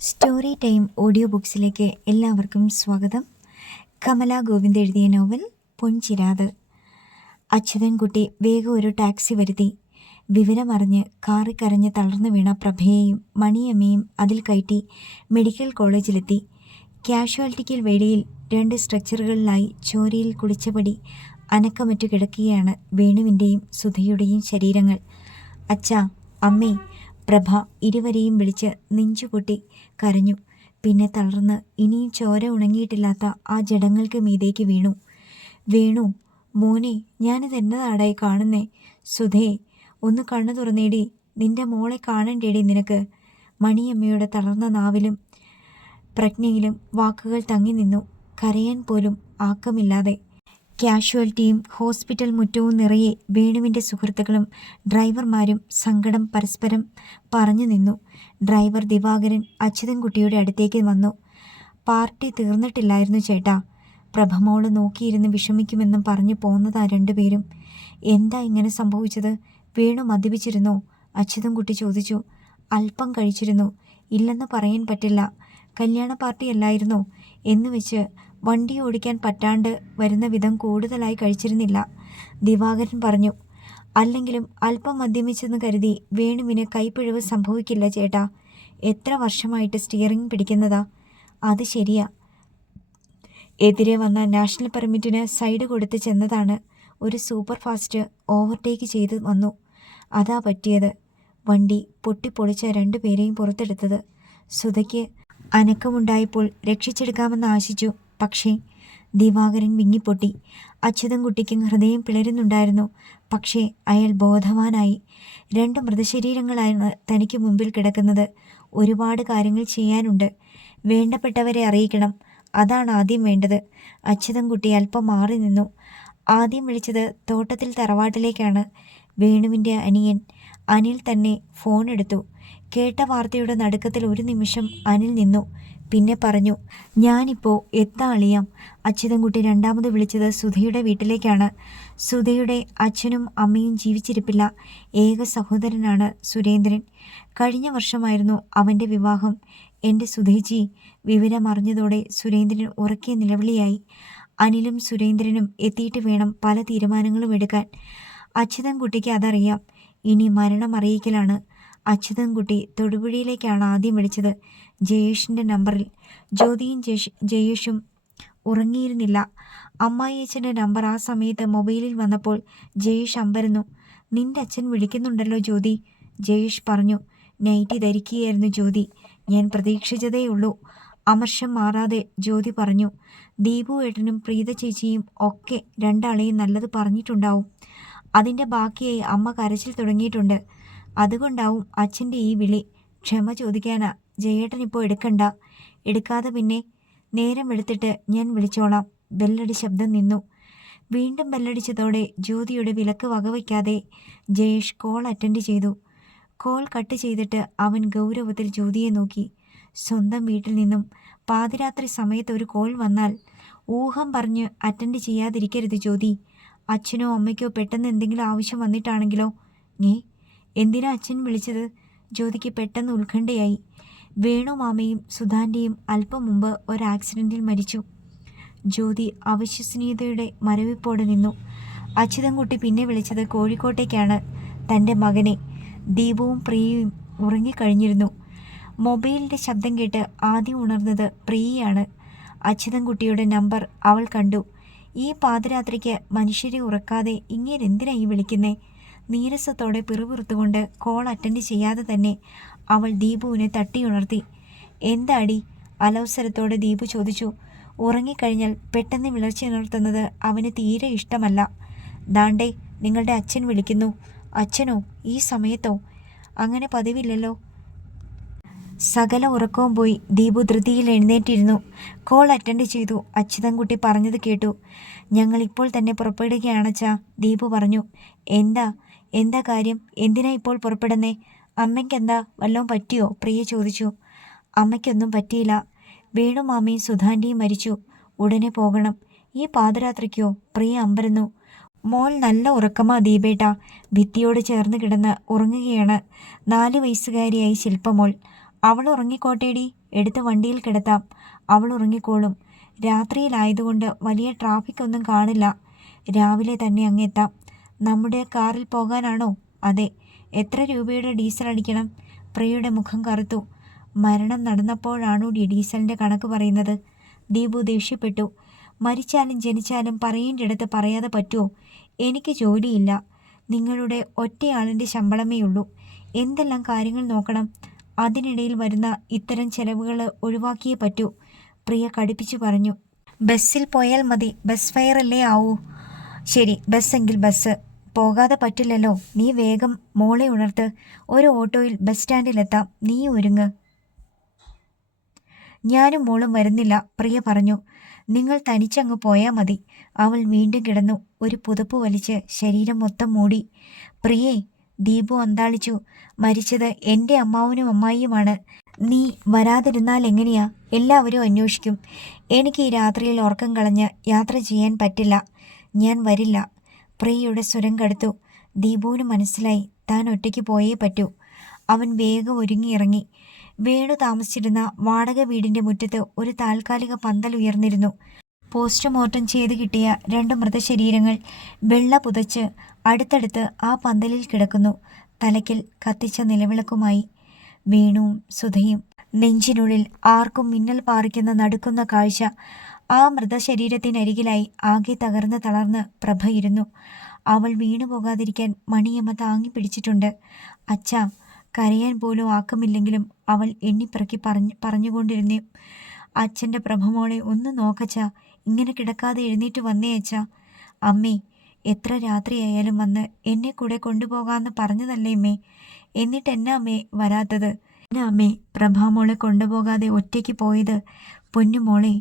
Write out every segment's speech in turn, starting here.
Story time audio ബുക്സിലേക്ക് എല്ലാവർക്കും സ്വാഗതം. കമല ഗോവിന്ദ് എഴുതിയ നോവൽ പൊൻചിരാത്. അച്യുതൻകുട്ടി വേഗം ഒരു ടാക്സി വരുത്തി. വിവരമറിഞ്ഞ് കാറിക്കരഞ്ഞ് തളർന്നു വീണ പ്രഭയെയും മണിയമ്മയും അതിൽ കയറ്റി മെഡിക്കൽ കോളേജിലെത്തി. കാഷ്വാലിറ്റിക്കൽ വേദിയിൽ 2 സ്ട്രെച്ചറുകളിലായി ചോരയിൽ കുളിച്ചപടി അനക്കമറ്റു കിടക്കുകയാണ് വേണുവിൻ്റെയും സുധയുടെയും ശരീരങ്ങൾ. അച്ഛാ, അമ്മേ, പ്രഭ ഇരുവരെയും വിളിച്ച് നെഞ്ചുപൊട്ടി കരഞ്ഞു. പിന്നെ തളർന്ന് ഇനിയും ചോര ഉണങ്ങിയിട്ടില്ലാത്ത ആ ജഡങ്ങൾക്ക് മീതേക്ക് വീണു. വേണു, മോനെ, ഞാനിതെന്നതാടായി കാണുന്നേ? സുധേ, ഒന്ന് കണ്ണു തുറന്നേടി, നിന്റെ മോളെ കാണണ്ടേടി നിനക്ക്. മണിയമ്മയുടെ തളർന്ന നാവിലും പ്രജ്ഞയിലും വാക്കുകൾ തങ്ങി നിന്നു, കരയാൻ പോലും ആക്കമില്ലാതെ. കാഷ്വാലിറ്റിയും ഹോസ്പിറ്റൽ മുറ്റവും നിറയെ വേണുവിൻ്റെ സുഹൃത്തുക്കളും ഡ്രൈവർമാരും സങ്കടം പരസ്പരം പറഞ്ഞു നിന്നു. ഡ്രൈവർ ദിവാകരൻ അച്യുതൻകുട്ടിയുടെ അടുത്തേക്ക് വന്നു. പാർട്ടി തീർന്നിട്ടില്ലായിരുന്നു ചേട്ടാ. പ്രഭമോള് നോക്കിയിരുന്ന് വിഷമിക്കുമെന്നും പറഞ്ഞു പോന്നതാ 2 പേരും. എന്താ ഇങ്ങനെ സംഭവിച്ചത്? വേണു മദ്യപിച്ചിരുന്നോ? അച്യുതൻകുട്ടി ചോദിച്ചു. അല്പം കഴിച്ചിരുന്നു. ഇല്ലെന്ന് പറയാൻ പറ്റില്ല. കല്യാണ പാർട്ടിയല്ലായിരുന്നോ എന്ന് വെച്ച് വണ്ടി ഓടിക്കാൻ പറ്റാണ്ട് വരുന്ന വിധം കൂടുതലായി കഴിച്ചിരുന്നില്ല, ദിവാകരൻ പറഞ്ഞു. അല്ലെങ്കിലും അല്പം മദ്യപിച്ചെന്ന് കരുതി വേണുവിന് കൈപ്പിഴവ് സംഭവിക്കില്ല ചേട്ടാ. എത്ര വർഷമായിട്ട് സ്റ്റിയറിംഗ് പിടിക്കുന്നതാ. അത് ശരിയാ. എതിരെ വന്ന നാഷണൽ പെർമിറ്റിന് സൈഡ് കൊടുത്ത് ചെന്നതാണ്. ഒരു സൂപ്പർ ഫാസ്റ്റ് ഓവർടേക്ക് ചെയ്ത് വന്നു. അതാ പറ്റിയത്. വണ്ടി പൊട്ടിപ്പൊളിച്ച 2 പേരെയും പുറത്തെടുത്തത്. സുധയ്ക്ക് അനക്കമുണ്ടായപ്പോൾ രക്ഷിച്ചെടുക്കാമെന്ന് ആശിച്ചു. പക്ഷേ ദിവാകരൻ വിങ്ങിപ്പൊട്ടി. അച്യുതൻകുട്ടിക്കും ഹൃദയം പിളരുന്നുണ്ടായിരുന്നു. പക്ഷേ അയാൾ ബോധവാനായി. 2 മൃതശരീരങ്ങളാണ് തനിക്ക് മുമ്പിൽ കിടക്കുന്നത്. ഒരുപാട് കാര്യങ്ങൾ ചെയ്യാനുണ്ട്. വേണ്ടപ്പെട്ടവരെ അറിയിക്കണം. അതാണ് ആദ്യം വേണ്ടത്. അച്യുതൻകുട്ടി അല്പം മാറി നിന്നു. ആദ്യം വിളിച്ചത് തോട്ടത്തിൽ തറവാട്ടിലേക്കാണ്. വേണുവിൻ്റെ അനിയൻ അനിൽ തന്നെ ഫോൺ എടുത്തു. കേട്ട വാർത്തയുടെ നടുക്കത്തിൽ ഒരു നിമിഷം അനിൽ നിന്നു. പിന്നെ പറഞ്ഞു, ഞാനിപ്പോൾ എത്താളിയാം. അച്യുതൻകുട്ടി രണ്ടാമത് വിളിച്ചത് സുധയുടെ വീട്ടിലേക്കാണ്. സുധയുടെ അച്ഛനും അമ്മയും ജീവിച്ചിരിപ്പില്ല. ഏക സഹോദരനാണ് സുരേന്ദ്രൻ. കഴിഞ്ഞ വർഷമായിരുന്നു അവൻ്റെ വിവാഹം. എൻ്റെ സുധേജി. വിവരമറിഞ്ഞതോടെ സുരേന്ദ്രൻ ഉറക്കെ നിലവിളിയായി. അനിലും സുരേന്ദ്രനും എത്തിയിട്ട് വേണം പല തീരുമാനങ്ങളും എടുക്കാൻ. അച്യുതൻകുട്ടിക്ക് അതറിയാം. ഇനി മരണം അറിയിക്കലാണ്. അച്യുതൻകുട്ടി തൊടുപുഴയിലേക്കാണ് ആദ്യം വിളിച്ചത്, ജയേഷിൻ്റെ നമ്പറിൽ. ജ്യോതിയും ജയേഷും ഉറങ്ങിയിരുന്നില്ല. അമ്മായിയച്ഛൻ്റെ നമ്പർ ആ സമയത്ത് മൊബൈലിൽ വന്നപ്പോൾ ജയേഷ് അമ്പരന്നു. നിന്റെ അച്ഛൻ വിളിക്കുന്നുണ്ടല്ലോ ജ്യോതി, ജയേഷ് പറഞ്ഞു. നൈറ്റി ധരിക്കുകയായിരുന്നു ജ്യോതി. ഞാൻ പ്രതീക്ഷിച്ചതേയുള്ളൂ. അമർഷം മാറാതെ ജ്യോതി പറഞ്ഞു. ദീപു ഏട്ടനും പ്രീത ചേച്ചിയും ഒക്കെ 2 ആളെയും നല്ലത് പറഞ്ഞിട്ടുണ്ടാവും. അതിൻ്റെ ബാക്കിയായി അമ്മ കരച്ചിൽ തുടങ്ങിയിട്ടുണ്ട്. അതുകൊണ്ടാവും അച്ഛൻ്റെ ഈ വിളി. ക്ഷമ ചോദിക്കാനാ. ജയേട്ടനിപ്പോൾ എടുക്കണ്ട. എടുക്കാതെ പിന്നെ? നേരം എടുത്തിട്ട് ഞാൻ വിളിച്ചോളാം. ബെല്ലടി ശബ്ദം നിന്നു. വീണ്ടും ബെല്ലടിച്ചതോടെ ജ്യോതിയുടെ വിലക്ക് വകവയ്ക്കാതെ ജയേഷ് കോൾ അറ്റൻഡ് ചെയ്തു. കോൾ കട്ട് ചെയ്തിട്ട് അവൻ ഗൗരവത്തിൽ ജ്യോതിയെ നോക്കി. സ്വന്തം വീട്ടിൽ നിന്നും പാതിരാത്രി സമയത്ത് ഒരു കോൾ വന്നാൽ ഊഹം പറഞ്ഞ് അറ്റൻഡ് ചെയ്യാതിരിക്കരുത് ജ്യോതി. അച്ഛനോ അമ്മയ്ക്കോ പെട്ടെന്ന് എന്തെങ്കിലും ആവശ്യം വന്നിട്ടാണെങ്കിലോ? എന്തിനാ അച്ഛൻ വിളിച്ചത്? ജ്യോതിക്ക് പെട്ടെന്ന് ഉത്കണ്ഠയായി. വേണു മാമയും സുധാൻ്റെയും അല്പം മുമ്പ് ഒരു ആക്സിഡൻറ്റിൽ മരിച്ചു. ജ്യോതി അവിശ്വസനീയതയുടെ മരവിപ്പോടെ നിന്നു. അച്യുതൻകുട്ടി പിന്നെ വിളിച്ചത് കോഴിക്കോട്ടേക്കാണ്, തൻ്റെ മകനെ. ദീപവും പ്രിയയും ഉറങ്ങിക്കഴിഞ്ഞിരുന്നു. മൊബൈലിൻ്റെ ശബ്ദം കേട്ട് ആദ്യം ഉണർന്നത് പ്രിയയാണ്. അച്യുതൻകുട്ടിയുടെ നമ്പർ അവൾ കണ്ടു. ഈ പാതിരാത്രിക്ക് മനുഷ്യരെ ഉറക്കാതെ ഇങ്ങേരെന്തിനാ ഈ വിളിക്കുന്നേ? നീരസത്തോടെ പിറുപിറുത്തുകൊണ്ട് കോൾ അറ്റൻഡ് ചെയ്യാതെ തന്നെ അവൾ ദീപുവിനെ തട്ടിയുണർത്തി. എന്താടി? അലവസരത്തോടെ ദീപു ചോദിച്ചു. ഉറങ്ങിക്കഴിഞ്ഞാൽ പെട്ടെന്ന് വിളർച്ചയുണർത്തുന്നത് അവന് തീരെ ഇഷ്ടമല്ല. ദാണ്ടേ, നിങ്ങളുടെ അച്ഛൻ വിളിക്കുന്നു. അച്ഛനോ? ഈ സമയത്തോ? അങ്ങനെ പതിവില്ലല്ലോ. സകല ഉറക്കവും പോയി ദീപു ധൃതിയിൽ എഴുന്നേറ്റിരുന്നു. കോൾ അറ്റൻഡ് ചെയ്തു. അച്യുതൻകുട്ടി പറഞ്ഞത് കേട്ടു. ഞങ്ങൾ ഇപ്പോൾ തന്നെ പുറപ്പെടുകയാണച്ചാ, ദീപു പറഞ്ഞു. എന്താ കാര്യം? എന്തിനാ ഇപ്പോൾ പുറപ്പെടുന്നേ? അമ്മയ്ക്കെന്താ വല്ലതും പറ്റിയോ? പ്രിയ ചോദിച്ചു. അമ്മയ്ക്കൊന്നും പറ്റിയില്ല. വേണുമാമയും സുധാൻ്റെയും മരിച്ചു. ഉടനെ പോകണം. ഈ പാതിരാത്രിക്കോ? പ്രിയ അമ്പരന്നു. മോൾ നല്ല ഉറക്കമാ ദീപേട്ട. ഭിത്തിയോട് ചേർന്ന് കിടന്ന് ഉറങ്ങുകയാണ് 4 വയസ്സുകാരിയായി ശില്പമോൾ. അവൾ ഉറങ്ങിക്കോട്ടേടി, എടുത്ത് വണ്ടിയിൽ കിടത്താം, അവൾ ഉറങ്ങിക്കോളും. രാത്രിയിലായതുകൊണ്ട് വലിയ ട്രാഫിക് ഒന്നും കാണില്ല. രാവിലെ തന്നെ അങ്ങെത്താം. നമ്മുടെ കാറിൽ പോകാനാണോ? അതെ. എത്ര രൂപയുടെ ഡീസൽ അടിക്കണം? പ്രിയയുടെ മുഖം കറുത്തു. മരണം നടന്നപ്പോഴാണോടി ഡീസലിൻ്റെ കണക്ക് പറയുന്നത്? ദീപു ദേഷ്യപ്പെട്ടു. മരിച്ചാലും ജനിച്ചാലും പറയേണ്ടിടത്ത് പറയാതെ പറ്റുമോ? എനിക്ക് ജോലിയില്ല. നിങ്ങളുടെ ഒറ്റയാളിൻ്റെ ശമ്പളമേ ഉള്ളൂ. എന്തെല്ലാം കാര്യങ്ങൾ നോക്കണം. അതിനിടയിൽ വരുന്ന ഇത്തരം ചെലവുകൾ ഒഴിവാക്കിയേ പറ്റൂ, പ്രിയ കടുപ്പിച്ചു പറഞ്ഞു. ബസ്സിൽ പോയാൽ മതി, ബസ് ഫെയറല്ലേ ആവൂ. ശരി, ബസ്സെങ്കിൽ ബസ്. പോകാതെ പറ്റില്ലല്ലോ. നീ വേഗം മോളെ ഉണർത്ത്. ഒരു ഓട്ടോയിൽ ബസ് സ്റ്റാൻഡിലെത്താം. നീ ഒരുങ്ങ്. ഞാനും മോളും വരുന്നില്ല, പ്രിയ പറഞ്ഞു. നിങ്ങൾ തനിച്ചങ്ങ് പോയാൽ മതി. അവൾ വീണ്ടും കിടന്നു. ഒരു പുതപ്പ് വലിച്ച് ശരീരം മൊത്തം മൂടി. പ്രിയേ, ദീപു അന്താളിച്ചു. മരിച്ചത് എൻ്റെ അമ്മാവനും അമ്മായിയുമാണ്. നീ വരാതിരുന്നാൽ എങ്ങനെയാ? എല്ലാവരും അന്വേഷിക്കും. എനിക്ക് ഈ രാത്രിയിൽ ഉറക്കം കളഞ്ഞ് യാത്ര ചെയ്യാൻ പറ്റില്ല. ഞാൻ വരില്ല. പ്രിയയുടെ സ്വരം കടുത്തു. ദീപുവിന് മനസ്സിലായി താൻ ഒറ്റയ്ക്ക് പോയേ പറ്റൂ. അവൻ വേഗം ഒരുങ്ങിയിറങ്ങി. വേണു താമസിച്ചിരുന്ന വാടക വീടിൻ്റെ മുറ്റത്ത് ഒരു താൽക്കാലിക പന്തൽ ഉയർന്നിരുന്നു. പോസ്റ്റ്മോർട്ടം ചെയ്ത് കിട്ടിയ 2 മൃതശരീരങ്ങൾ വെള്ള പുതച്ച് അടുത്തടുത്ത് ആ പന്തലിൽ കിടക്കുന്നു. തലയ്ക്കൽ കത്തിച്ച നിലവിളക്കുമായി വേണുവും സുധയും. നെഞ്ചിനുള്ളിൽ ആർക്കും മിന്നൽ പാറിക്കുന്ന നടുക്കുന്ന കാഴ്ച. ആ മൃതശരീരത്തിനരികിലായി ആകെ തകർന്ന് തളർന്ന് പ്രഭ ഇരുന്നു. അവൾ വീണുപോകാതിരിക്കാൻ മണിയമ്മ താങ്ങി പിടിച്ചിട്ടുണ്ട്. അച്ഛാ, കരയാൻ പോലും ആക്കമില്ലെങ്കിലും അവൾ എണ്ണിപ്പിറക്കി പറഞ്ഞുകൊണ്ടിരുന്നു. അച്ഛൻ്റെ പ്രഭമോളെ ഒന്ന് നോക്കച്ചാ, ഇങ്ങനെ കിടക്കാതെ എഴുന്നേറ്റ് വന്നേ അച്ഛാ. അമ്മേ, എത്ര രാത്രിയായാലും വന്ന് എന്നെ കൂടെ കൊണ്ടുപോകാമെന്ന് പറഞ്ഞതല്ലേ അമ്മേ? എന്നിട്ട് എന്നാ അമ്മേ വരാത്തത്? എന്നാ അമ്മേ പ്രഭാമോളെ കൊണ്ടുപോകാതെ ഒറ്റയ്ക്ക് പോയത്? പൊന്നുമോളെ.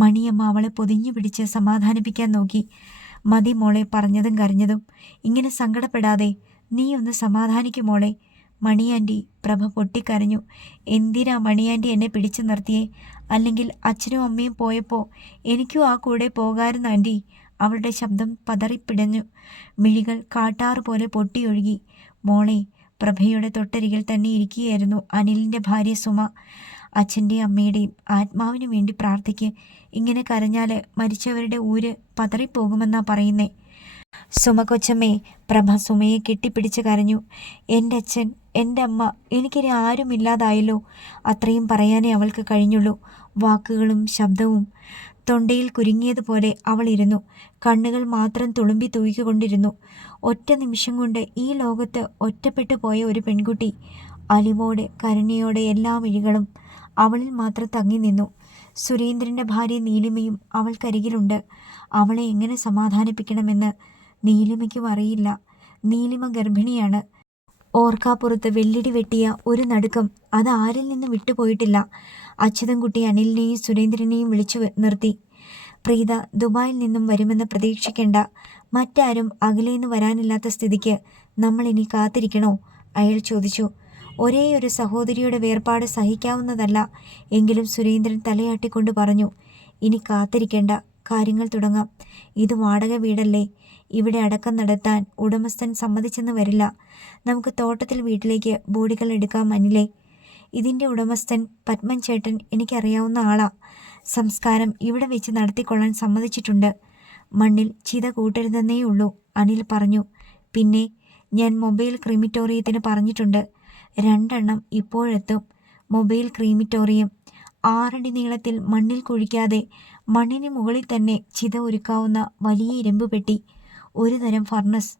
മണിയമ്മ അവളെ പൊതിഞ്ഞു പിടിച്ച് സമാധാനിപ്പിക്കാൻ നോക്കി. മതി മോളെ പറഞ്ഞതും കരഞ്ഞതും. ഇങ്ങനെ സങ്കടപ്പെടാതെ. നീ ഒന്ന് സമാധാനിക്കും മോളെ. മണിയാൻറ്റി. പ്രഭ പൊട്ടിക്കരഞ്ഞു. എന്തിനാ മണിയാൻറ്റി എന്നെ പിടിച്ചു നിർത്തിയേ? അല്ലെങ്കിൽ അച്ഛനും അമ്മയും പോയപ്പോൾ എനിക്കും ആ കൂടെ പോകാമായിരുന്നു ആൻറ്റി. അവളുടെ ശബ്ദം പതറിപ്പിടഞ്ഞു. മിഴികൾ കാട്ടാറ് പോലെ പൊട്ടിയൊഴുകി. മോളെ. പ്രഭയുടെ തൊട്ടരികിൽ തന്നെ ഇരിക്കുകയായിരുന്നു അനിലിൻ്റെ ഭാര്യ സുമ. അച്ഛൻ്റെയും അമ്മയുടെയും ആത്മാവിനു വേണ്ടി പ്രാർത്ഥിക്ക്. ഇങ്ങനെ കരഞ്ഞാൽ മരിച്ചവരുടെ ഊര് പതറിപ്പോകുമെന്നാ പറയുന്നേ. സുമ കൊച്ചമ്മേ. പ്രഭ സുമയെ കെട്ടിപ്പിടിച്ച് കരഞ്ഞു. എൻ്റെ അച്ഛൻ, എൻ്റെ അമ്മ, എനിക്കിനി ആരുമില്ലാതായല്ലോ. അത്രയും പറയാനേ അവൾക്ക് കഴിഞ്ഞുള്ളൂ. വാക്കുകളും ശബ്ദവും തൊണ്ടയിൽ കുരുങ്ങിയതുപോലെ അവൾ ഇരുന്നു. കണ്ണുകൾ മാത്രം തുളുമ്പി തൂക്കിക്കൊണ്ടിരുന്നു. ഒറ്റ നിമിഷം കൊണ്ട് ഈ ലോകത്ത് ഒറ്റപ്പെട്ടു പോയ ഒരു പെൺകുട്ടി. അലിവോടെ കരുണയോടെ എല്ലാ മിഴികളും അവളിൽ മാത്രം തങ്ങി നിന്നു. സുരേന്ദ്രൻ്റെ ഭാര്യ നീലിമയും അവൾക്കരികിലുണ്ട്. അവളെ എങ്ങനെ സമാധാനിപ്പിക്കണമെന്ന് നീലിമയ്ക്കും അറിയില്ല. നീലിമ ഗർഭിണിയാണ്. ഓർക്കാപ്പുറത്ത് വെള്ളിടി വെട്ടിയ ഒരു നടുക്കം അത് ആരിൽ നിന്ന് വിട്ടുപോയിട്ടില്ല. അച്യുതൻകുട്ടി അനിലിനെയും സുരേന്ദ്രനെയും വിളിച്ചു നിർത്തി. പ്രീത ദുബായിൽ നിന്നും വരുമെന്ന് പ്രതീക്ഷിക്കേണ്ട. മറ്റാരും അകലേന്ന് വരാനില്ലാത്ത സ്ഥിതിക്ക് നമ്മൾ ഇനി കാത്തിരിക്കണോ? അയാൾ ചോദിച്ചു. ഒരേ ഒരു സഹോദരിയുടെ വേർപാട് സഹിക്കാവുന്നതല്ല. എങ്കിലും സുരേന്ദ്രൻ തലയാട്ടിക്കൊണ്ട് പറഞ്ഞു. ഇനി കാത്തിരിക്കേണ്ട, കാര്യങ്ങൾ തുടങ്ങാം. ഇത് വാടക വീടല്ലേ. ഇവിടെ അടക്കം നടത്താൻ ഉടമസ്ഥൻ സമ്മതിച്ചെന്ന് വരില്ല. നമുക്ക് തോട്ടത്തിൽ വീട്ടിലേക്ക് ബോഡികൾ എടുക്കാം അനിലേ. ഇതിൻ്റെ ഉടമസ്ഥൻ പത്മൻ ചേട്ടൻ എനിക്കറിയാവുന്ന ആളാ. സംസ്കാരം ഇവിടെ വെച്ച് നടത്തിക്കൊള്ളാൻ സമ്മതിച്ചിട്ടുണ്ട്. മണ്ണിൽ ചിത കൂട്ടരുതെന്നേ ഉള്ളൂ, അനിൽ പറഞ്ഞു. പിന്നെ ഞാൻ മൊബൈൽ ക്രീമിറ്റോറിയത്തിന് പറഞ്ഞിട്ടുണ്ട്. 2 എണ്ണം ഇപ്പോഴെത്തും. മൊബൈൽ ക്രീമിറ്റോറിയം 6 അടി നീളത്തിൽ മണ്ണിൽ കുഴിക്കാതെ മണ്ണിന് മുകളിൽ തന്നെ ചിത ഒരുക്കാവുന്ന വലിയ ഇരുമ്പ് പെട്ടി. ഒരു തരം ഫർണസ്.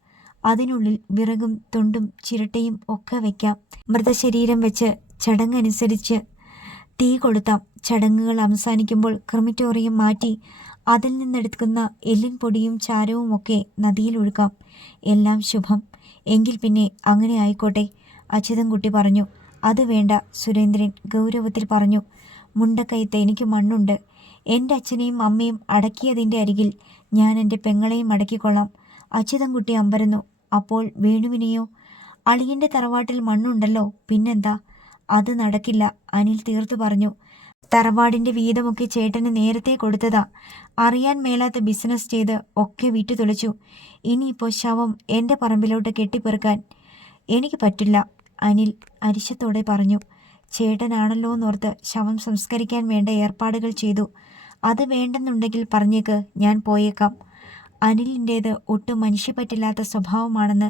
അതിനുള്ളിൽ വിറകും തൊണ്ടും ചിരട്ടയും ഒക്കെ വയ്ക്കാം. മൃതശരീരം വെച്ച് ചടങ്ങനുസരിച്ച് തീ കൊളുത്താം. ചടങ്ങുകൾ അവസാനിക്കുമ്പോൾ ക്രിമിറ്റോറിയം മാറ്റി അതിൽ നിന്നെടുക്കുന്ന എല്ലിൻ പൊടിയും ചാരവും ഒക്കെ നദിയിൽ ഒഴുക്കാം. എല്ലാം ശുഭം. എങ്കിൽ പിന്നെ അങ്ങനെ ആയിക്കോട്ടെ, അച്യുതൻകുട്ടി പറഞ്ഞു. അത് വേണ്ട, സുരേന്ദ്രൻ ഗൗരവത്തിൽ പറഞ്ഞു. മുണ്ടക്കയത്ത് എനിക്ക് മണ്ണുണ്ട്. എൻ്റെ അച്ഛനെയും അമ്മയും അടക്കിയതിൻ്റെ അരികിൽ ഞാൻ എൻ്റെ പെങ്ങളെയും അടക്കിക്കൊള്ളാം. അച്യുതൻകുട്ടി അമ്പരന്നു. അപ്പോൾ വേണുവിനെയോ? അളിയൻ്റെ തറവാട്ടിൽ മണ്ണുണ്ടല്ലോ, പിന്നെന്താ? അത് നടക്കില്ല, അനിൽ തീർത്തു പറഞ്ഞു. തറവാടിൻ്റെ വീതമൊക്കെ ചേട്ടന് നേരത്തെ കൊടുത്തതാ. അറിയാൻ മേലാത്ത ബിസിനസ് ചെയ്ത് ഒക്കെ വിറ്റു തുളച്ചു. ഇനിയിപ്പോൾ ശവം എൻ്റെ പറമ്പിലോട്ട് കെട്ടിപ്പെറുക്കാൻ എനിക്ക് പറ്റില്ല, അനിൽ അരിശത്തോടെ പറഞ്ഞു. ചേട്ടനാണല്ലോ എന്നോർത്ത് ശവം സംസ്കരിക്കാൻ വേണ്ട ഏർപ്പാടുകൾ ചെയ്തു. അത് വേണ്ടെന്നുണ്ടെങ്കിൽ പറഞ്ഞേക്ക്, ഞാൻ പോയേക്കാം. അനിലിൻ്റേത് ഒട്ടും മനുഷ്യപ്പറ്റില്ലാത്ത സ്വഭാവമാണെന്ന്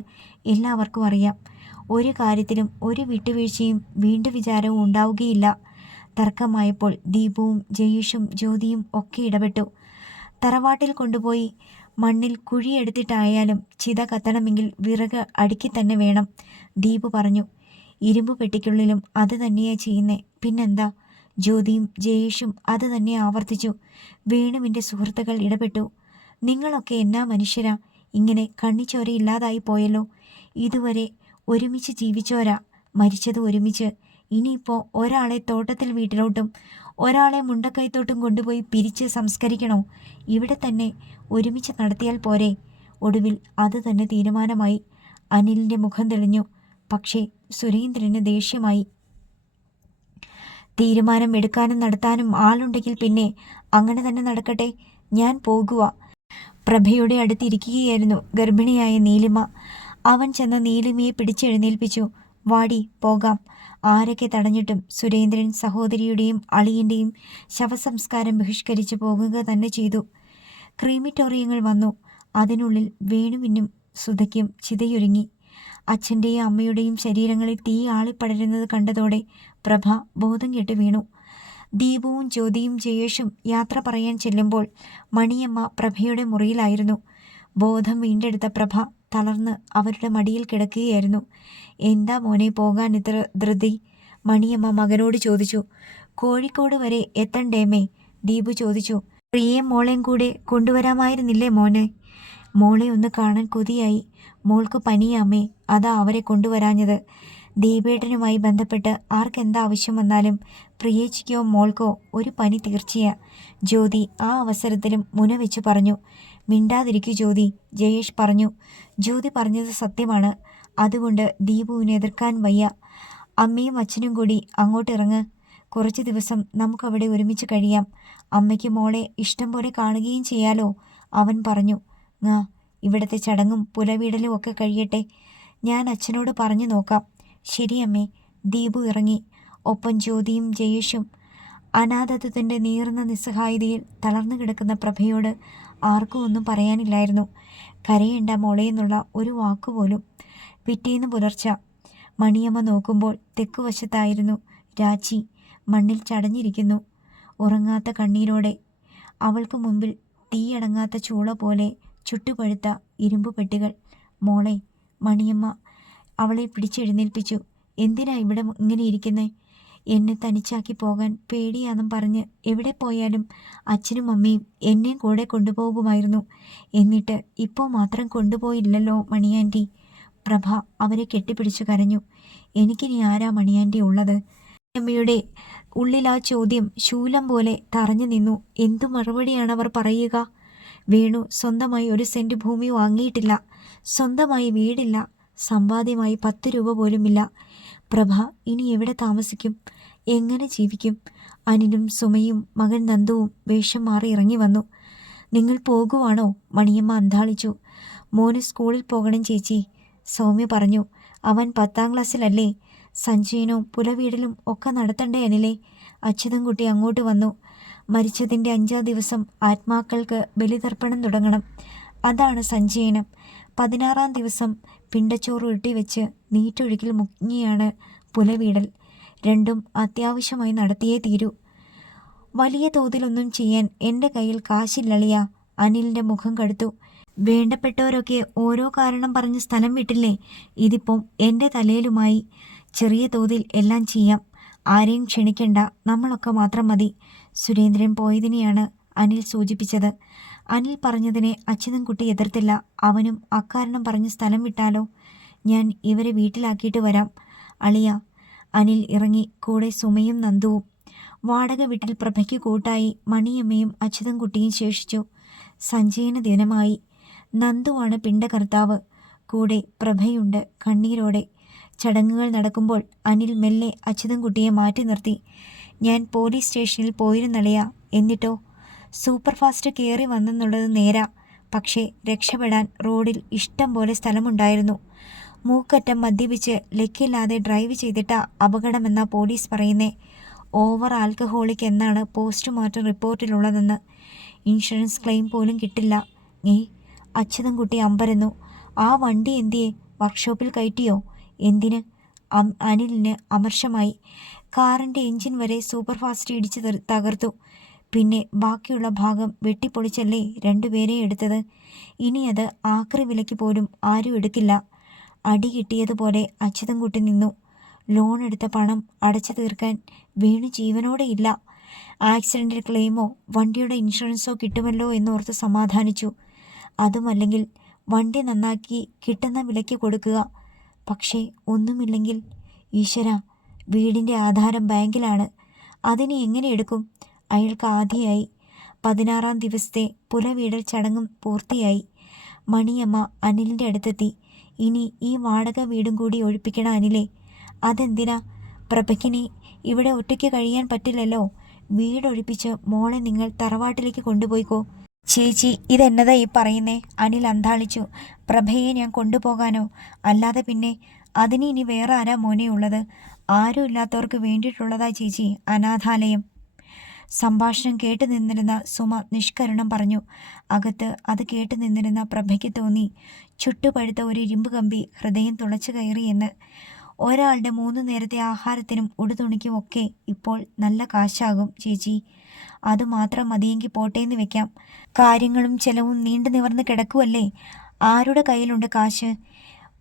എല്ലാവർക്കും അറിയാം. ഒരു കാര്യത്തിലും ഒരു വിട്ടുവീഴ്ചയും വീണ്ടും വിചാരവും ഉണ്ടാവുകയില്ല. തർക്കമായപ്പോൾ ദീപുവും ജയേഷും ജ്യോതിയും ഒക്കെ ഇടപെട്ടു. തറവാട്ടിൽ കൊണ്ടുപോയി മണ്ണിൽ കുഴിയെടുത്തിട്ടായാലും ചിത കത്തണമെങ്കിൽ വിറക് അടുക്കി തന്നെ വേണം, ദീപു പറഞ്ഞു. ഇരുമ്പ് പെട്ടിക്കുള്ളിലും അത് തന്നെയാ ചെയ്യുന്നേ, പിന്നെന്താ? ജ്യോതിയും ജയേഷും അത് തന്നെ ആവർത്തിച്ചു. വേണുവിൻ്റെ സുഹൃത്തുക്കൾ ഇടപെട്ടു. നിങ്ങളൊക്കെ എന്നാ മനുഷ്യരാ, ഇങ്ങനെ കണ്ണിച്ചോരയില്ലാതായി പോയല്ലോ. ഇതുവരെ ഒരുമിച്ച് ജീവിച്ചോരാ, മരിച്ചത് ഒരുമിച്ച്. ഇനിയിപ്പോൾ ഒരാളെ തോട്ടത്തിൽ വീട്ടിലോട്ടും ഒരാളെ മുണ്ടക്കൈത്തോട്ടും കൊണ്ടുപോയി പിരിച്ച് സംസ്കരിക്കണോ? ഇവിടെ തന്നെ ഒരുമിച്ച് നടത്തിയാൽ പോരെ? ഒടുവിൽ അത് തന്നെ തീരുമാനമായി. അനിലിൻ്റെ മുഖം തെളിഞ്ഞു. പക്ഷേ സുരേന്ദ്രന് ദേഷ്യമായി. തീരുമാനം എടുക്കാനും നടത്താനും ആളുണ്ടെങ്കിൽ പിന്നെ അങ്ങനെ തന്നെ നടക്കട്ടെ, ഞാൻ പോകുക. പ്രഭയുടെ അടുത്തിരിക്കുകയായിരുന്നു ഗർഭിണിയായ നീലിമ. അവൻ ചെന്ന് നീലിമയെ പിടിച്ചെഴുന്നേൽപ്പിച്ചു. വാടി, പോകാം. ആരൊക്കെ തടഞ്ഞിട്ടും സുരേന്ദ്രൻ സഹോദരിയുടെയും അളിയൻ്റെയും ശവസംസ്കാരം ബഹിഷ്കരിച്ച് പോകുക തന്നെ ചെയ്തു. ക്രീമിറ്റോറിയങ്ങൾ വന്നു. അതിനുള്ളിൽ വേണുവിനും സുധയ്ക്കും ചിതയൊരുങ്ങി. അച്ഛൻ്റെയും അമ്മയുടെയും ശരീരങ്ങളിൽ തീ ആളിപ്പടരുന്നത് കണ്ടതോടെ പ്രഭ ബോധം കെട്ട് വീണു. ദീപുവും ജ്യോതിയും ജയേഷും യാത്ര പറയാൻ ചെല്ലുമ്പോൾ മണിയമ്മ പ്രഭയുടെ മുറിയിലായിരുന്നു. ബോധം വീണ്ടെടുത്ത പ്രഭ തളർന്ന് അവരുടെ മടിയിൽ കിടക്കുകയായിരുന്നു. എന്താ മോനെ പോകാൻ ഇത്ര ധൃതി? മണിയമ്മ മകനോട് ചോദിച്ചു. കോഴിക്കോട് വരെ എത്തണ്ടേമേ? ദീപു ചോദിച്ചു. പ്രിയയും മോളെയും കൂടെ കൊണ്ടുവരാമായിരുന്നില്ലേ മോനെ? മോളെ ഒന്ന് കാണാൻ കൊതിയായി. മോൾക്ക് പനിയാമേ, അതാ അവരെ കൊണ്ടുവരാഞ്ഞത്. ദീപേട്ടനുമായി ബന്ധപ്പെട്ട് ആർക്കെന്താ ആവശ്യം വന്നാലും പ്രിയേച്ചിക്കോ മോൾക്കോ ഒരു പനി തീർച്ചയാ, ജ്യോതി ആ അവസരത്തിലും മുന വെച്ച് പറഞ്ഞു. മിണ്ടാതിരിക്കൂ ജ്യോതി, ജയേഷ് പറഞ്ഞു. ജ്യോതി പറഞ്ഞത് സത്യമാണ്. അതുകൊണ്ട് ദീപുവിനെ എതിർക്കാൻ വയ്യ. അമ്മയും അച്ഛനും കൂടി അങ്ങോട്ടിറങ്ങ്. കുറച്ച് ദിവസം നമുക്കവിടെ ഒരുമിച്ച് കഴിയാം. അമ്മയ്ക്ക് മോളെ ഇഷ്ടം പോലെ കാണുകയും ചെയ്യാലോ, അവൻ പറഞ്ഞു. ഇവിടുത്തെ ചടങ്ങും പുലവീടലും ഒക്കെ കഴിയട്ടെ, ഞാൻ അച്ഛനോട് പറഞ്ഞു നോക്കാം. ശരി അമ്മേ. ദീപു ഇറങ്ങി. ഒപ്പം ജ്യോതിയും ജയേഷും. അനാഥത്വത്തിൻ്റെ നീറുന്ന നിസ്സഹായതയിൽ തളർന്നു കിടക്കുന്ന പ്രഭയോട് ആർക്കും ഒന്നും പറയാനില്ലായിരുന്നു. കരയേണ്ട മോളെ എന്നുള്ള ഒരു വാക്കുപോലും. പിറ്റേന്ന് പുലർച്ച മണിയമ്മ നോക്കുമ്പോൾ തെക്കുവശത്തായിരുന്നു രാച്ചി മണ്ണിൽ ചടഞ്ഞിരിക്കുന്നു, ഉറങ്ങാത്ത കണ്ണീരോടെ. അവൾക്ക് മുമ്പിൽ തീയടങ്ങാത്ത ചൂള പോലെ ചുട്ടുപഴുത്ത ഇരുമ്പ് പെട്ടികൾ. മോളെ, മണിയമ്മ അവളെ പിടിച്ചെഴുന്നേൽപ്പിച്ചു. എന്തിനാ ഇവിടെ ഇങ്ങനെ ഇരിക്കുന്നേ? എന്നെ തനിച്ചാക്കി പോകാൻ പേടിയാന്നും പറഞ്ഞ് എവിടെ പോയാലും അച്ഛനും അമ്മയും എന്നെയും കൂടെ കൊണ്ടുപോകുമായിരുന്നു. എന്നിട്ട് ഇപ്പോൾ മാത്രം കൊണ്ടുപോയില്ലല്ലോ മണിയാൻറ്റി. പ്രഭ അവരെ കെട്ടിപ്പിടിച്ചു കരഞ്ഞു. എനിക്കിനി ആരാ മണിയാൻറ്റി ഉള്ളത്? അമ്മയുടെ ഉള്ളിൽ ആ ചോദ്യം ശൂലം പോലെ തറഞ്ഞു നിന്നു. എന്തു മറുപടിയാണ് അവർ പറയുക? വേണു സ്വന്തമായി 1 സെന്റ് ഭൂമി വാങ്ങിയിട്ടില്ല, സ്വന്തമായി വീടില്ല, സമ്പാദ്യമായി 10 രൂപ പോലുമില്ല. പ്രഭ ഇനി എവിടെ താമസിക്കും? എങ്ങനെ ജീവിക്കും? അനിലും സുമയും മകൻ നന്ദുവും വേഷം മാറി ഇറങ്ങി വന്നു. നിങ്ങൾ പോകുവാണോ? മണിയമ്മ അന്താളിച്ചു. മോന് സ്കൂളിൽ പോകണം ചേച്ചി, സൗമ്യ പറഞ്ഞു. അവൻ 10ാം ക്ലാസ്സിലല്ലേ? സഞ്ജയനവും പുലവീടലും ഒക്കെ നടത്തണ്ടേ അനിലേ? അച്യുതൻകുട്ടി അങ്ങോട്ട് വന്നു. മരിച്ചതിൻ്റെ 5ാം ദിവസം ആത്മാക്കൾക്ക് ബലിതർപ്പണം തുടങ്ങണം. അതാണ് സഞ്ജയനം. 16ാം ദിവസം പിണ്ടച്ചോറ് ഉരുട്ടിവെച്ച് നീറ്റൊഴുക്കിൽ മുങ്ങിയാണ് പുലവീടൽ. രണ്ടും അത്യാവശ്യമായി നടത്തിയേ തീരൂ. വലിയ തോതിലൊന്നും ചെയ്യാൻ എൻ്റെ കയ്യിൽ കാശില്ലളിയ. അനിലിൻ്റെ മുഖം കടുത്തു. വേണ്ടപ്പെട്ടവരൊക്കെ ഓരോ കാരണം പറഞ്ഞ് സ്ഥലം വിട്ടില്ലേ? ഇതിപ്പം എൻ്റെ തലയിലുമായി. ചെറിയ തോതിൽ എല്ലാം ചെയ്യാം. ആരെയും ക്ഷണിക്കണ്ട, നമ്മളൊക്കെ മാത്രം മതി. സുരേന്ദ്രൻ പോയതിനെയാണ് അനിൽ സൂചിപ്പിച്ചത്. അനിൽ പറഞ്ഞതിനെ അച്യുതൻകുട്ടി എതിർത്തില്ല. അവനും അക്കാരണം പറഞ്ഞ് സ്ഥലം വിട്ടാലോ? ഞാൻ ഇവരെ വീട്ടിലാക്കിയിട്ട് വരാം അളിയ. അനിൽ ഇറങ്ങി. കൂടെ സുമയും നന്ദുവും. വാടക വീട്ടിൽ പ്രഭയ്ക്ക് കൂട്ടായി മണിയമ്മയും അച്യുതൻകുട്ടിയും ശേഷിച്ചു. സഞ്ജയന ദിനമായി. നന്ദുവാണ് പിണ്ടകർത്താവ്. കൂടെ പ്രഭയുണ്ട് കണ്ണീരോടെ. ചടങ്ങുകൾ നടക്കുമ്പോൾ അനിൽ മെല്ലെ അച്യുതൻകുട്ടിയെ മാറ്റി നിർത്തി. ഞാൻ പോലീസ് സ്റ്റേഷനിൽ പോയിരുന്നളിയ. എന്നിട്ടോ? സൂപ്പർ ഫാസ്റ്റ് കയറി വന്നെന്നുള്ളത് നേരാ. പക്ഷേ രക്ഷപ്പെടാൻ റോഡിൽ ഇഷ്ടം പോലെ സ്ഥലമുണ്ടായിരുന്നു. മൂക്കറ്റം മദ്യപിച്ച് ലക്കില്ലാതെ ഡ്രൈവ് ചെയ്തിട്ട അപകടമെന്നാ പോലീസ് പറയുന്നേ. ഓവർ ആൽക്കഹോളിക് എന്നാണ് പോസ്റ്റ്മോർട്ടം റിപ്പോർട്ടിലുള്ളതെന്ന്. ഇൻഷുറൻസ് ക്ലെയിം പോലും കിട്ടില്ല. അച്യുതൻകുട്ടി അമ്പരന്നു. ആ വണ്ടി എന്തിയെ? വർക്ക്ഷോപ്പിൽ കയറ്റിയോ? എന്തിന്? അനിലിന് അമർഷമായി. കാറിൻ്റെ എഞ്ചിൻ വരെ സൂപ്പർ ഫാസ്റ്റ് ഇടിച്ച് തകർത്തു. പിന്നെ ബാക്കിയുള്ള ഭാഗം വെട്ടിപ്പൊളിച്ചല്ലേ രണ്ടുപേരെ എടുത്തത്. ഇനി അത് ആക്രി വിലയ്ക്ക് പോലും ആരും എടുക്കില്ല. അടി കിട്ടിയതുപോലെ അച്യുതൻകുട്ടി നിന്നു. ലോൺ എടുത്ത പണം അടച്ചു തീർക്കാൻ വേണു ജീവനോടെ ഇല്ല. ആക്സിഡൻ്റ് ക്ലെയിമോ വണ്ടിയുടെ ഇൻഷുറൻസോ കിട്ടുമല്ലോ എന്നോർത്ത് സമാധാനിച്ചു. അതുമല്ലെങ്കിൽ വണ്ടി നന്നാക്കി കിട്ടുന്ന വിലയ്ക്ക് കൊടുക്കുക. പക്ഷേ ഒന്നുമില്ലെങ്കിൽ? ഈശ്വര, വീടിൻ്റെ ആധാരം ബാങ്കിലാണ്. അതിനെ എങ്ങനെ എടുക്കും? അയാൾക്ക് ആദിയായി. 16-ാം ദിവസത്തെ പുലവീടൽ ചടങ്ങും പൂർത്തിയായി. മണിയമ്മ അനിലിൻ്റെ അടുത്തെത്തി. ഇനി ഈ വാടക വീടും കൂടി ഒഴിപ്പിക്കണം അനിലേ. അതെന്തിനാ? പ്രഭയ്ക്കിനി ഇവിടെ ഒറ്റയ്ക്ക് കഴിയാൻ പറ്റില്ലല്ലോ. വീടൊഴിപ്പിച്ച് മോളെ നിങ്ങൾ തറവാട്ടിലേക്ക് കൊണ്ടുപോയിക്കോ. ചേച്ചി, ഇതെന്നതാ ഈ പറയുന്നേ? അനിൽ അന്താളിച്ചു. പ്രഭയെ ഞാൻ കൊണ്ടുപോകാനോ? അല്ലാതെ പിന്നെ. അതിന് ഇനി വേറെ ആരാ മോനെ ഉള്ളത്? ആരും ഇല്ലാത്തവർക്ക് വേണ്ടിയിട്ടുള്ളതാ ചേച്ചി അനാഥാലയം. സംഭാഷണം കേട്ടു നിന്നിരുന്ന സുമ നിഷ്കരുണം പറഞ്ഞു. അകത്ത് അത് കേട്ടു നിന്നിരുന്ന പ്രഭയ്ക്ക് തോന്നി, ചുട്ടുപഴുത്ത ഒരു ഇരുമ്പ് കമ്പി ഹൃദയം തുളച്ചു കയറിയെന്ന്. ഒരാളുടെ 3 നേരത്തെ ആഹാരത്തിനും ഉടുതുണിക്കും ഒക്കെ ഇപ്പോൾ നല്ല കാശാകും ചേച്ചി. അതുമാത്രം മതിയെങ്കിൽ പോട്ടേന്ന് വെക്കാം. കാര്യങ്ങളും ചെലവും നീണ്ടു നിവർന്ന് കിടക്കുമല്ലേ. ആരുടെ കയ്യിലുണ്ട് കാശ്?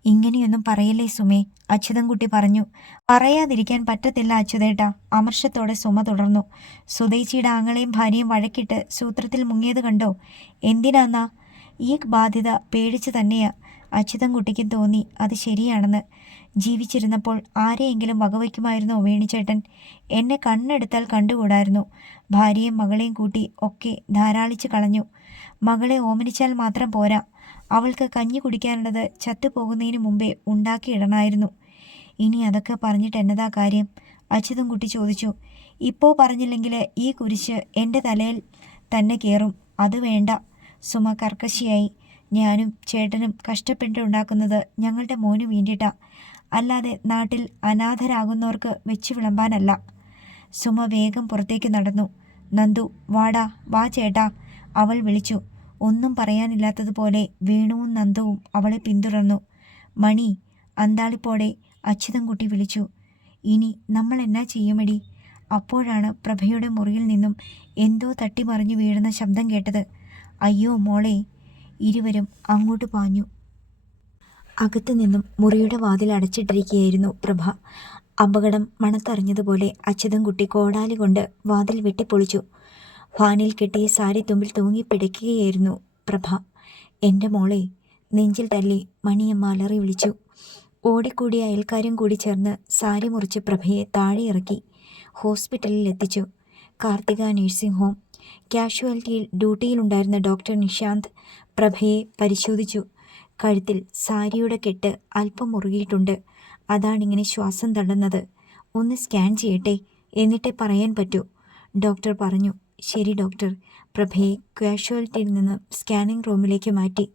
ഇങ്ങനെയൊന്നും പറയല്ലേ സുമേ, അച്യുതൻകുട്ടി പറഞ്ഞു. പറയാതിരിക്കാൻ പറ്റത്തില്ല അച്യുതേട്ടാ, അമർഷത്തോടെ സുമ തുടർന്നു. സുധേച്ചിയുടെ ആങ്ങളെയും ഭാര്യയും വഴക്കിട്ട് സൂത്രത്തിൽ മുങ്ങിയത് കണ്ടോ? എന്തിനാന്നാ? ഈ ബാധ്യത പേടിച്ച് തന്നെയാ. അച്യുതൻകുട്ടിക്കും തോന്നി അത് ശരിയാണെന്ന്. ജീവിച്ചിരുന്നപ്പോൾ ആരെയെങ്കിലും വകവയ്ക്കുമായിരുന്നോ വേണിച്ചേട്ടൻ? എന്നെ കണ്ണെടുത്താൽ കണ്ടുകൂടായിരുന്നു. ഭാര്യയും മകളെയും കൂട്ടി ഒക്കെ ധാരാളിച്ച് കളഞ്ഞു. മകളെ ഓമനിച്ചാൽ മാത്രം പോരാ, അവൾക്ക് കഞ്ഞി കുടിക്കാനുള്ളത് ചത്തുപോകുന്നതിന് മുമ്പേ ഉണ്ടാക്കിയിടണമായിരുന്നു. ഇനി അതൊക്കെ പറഞ്ഞിട്ട് എന്നതാ കാര്യം? അച്യുതൻകുട്ടി ചോദിച്ചു. ഇപ്പോൾ പറഞ്ഞില്ലെങ്കിൽ ഈ കുരിശ് എൻ്റെ തലയിൽ തന്നെ കയറും. അത് വേണ്ട. സുമ കർക്കശിയായി. ഞാനും ചേട്ടനും കഷ്ടപ്പെട്ടുണ്ടാക്കുന്നത് ഞങ്ങളുടെ മോന് വേണ്ടിയിട്ടാ, അല്ലാതെ നാട്ടിൽ അനാഥരാകുന്നവർക്ക് വെച്ച് വിളമ്പാനല്ല. സുമ വേഗം പുറത്തേക്ക് നടന്നു. നന്ദു, വാടാ, വാ ചേട്ടാ, അവൾ വിളിച്ചു. ഒന്നും പറയാനില്ലാത്തതുപോലെ വേണുവും നന്ദുവും അവളെ പിന്തുടർന്നു. മണി, അന്താളിപ്പോടെ അച്യുതൻകുട്ടി വിളിച്ചു. ഇനി നമ്മൾ എന്നാ ചെയ്യുമടി? അപ്പോഴാണ് പ്രഭയുടെ മുറിയിൽ നിന്നും എന്തോ തട്ടിമറിഞ്ഞു വീഴുന്ന ശബ്ദം കേട്ടത്. അയ്യോ മോളെ! ഇരുവരും അങ്ങോട്ട് പാഞ്ഞു. അകത്തു നിന്നും മുറിയുടെ വാതിൽ അടച്ചിട്ടിരിക്കുകയായിരുന്നു പ്രഭ. അപകടം മണത്തറിഞ്ഞതുപോലെ അച്യുതൻകുട്ടി കോടാലി കൊണ്ട് വാതിൽ വെട്ടിപ്പൊളിച്ചു. ഫാനിൽ കെട്ടിയ സാരി തുമ്പിൽ തൂങ്ങിപ്പിടയ്ക്കുകയായിരുന്നു പ്രഭ. എൻ്റെ മോളെ! നെഞ്ചിൽ തല്ലി മണിയമ്മ അലറി വിളിച്ചു. ഓടിക്കൂടിയ അയൽക്കാരും കൂടി ചേർന്ന് സാരി മുറിച്ച് പ്രഭയെ താഴെ ഇറക്കി ഹോസ്പിറ്റലിൽ എത്തിച്ചു. Karthika nursing home. കാഷ്വാലിറ്റിയിൽ ഡ്യൂട്ടിയിലുണ്ടായിരുന്ന ഡോക്ടർ നിശാന്ത് പ്രഭയെ പരിശോധിച്ചു. കഴുത്തിൽ സാരിയുടെ കെട്ട് അല്പം മുറുകിയിട്ടുണ്ട്. അതാണിങ്ങനെ ശ്വാസം തള്ളുന്നത്. ഒന്ന് സ്കാൻ ചെയ്യട്ടെ, എന്നിട്ടേ പറയാൻ പറ്റൂ, ഡോക്ടർ പറഞ്ഞു. ശരി ഡോക്ടർ. പ്രഭയെ കാഷ്വാലിറ്റിയിൽ നിന്ന് സ്കാനിംഗ് റൂമിലേക്ക് മാറ്റി.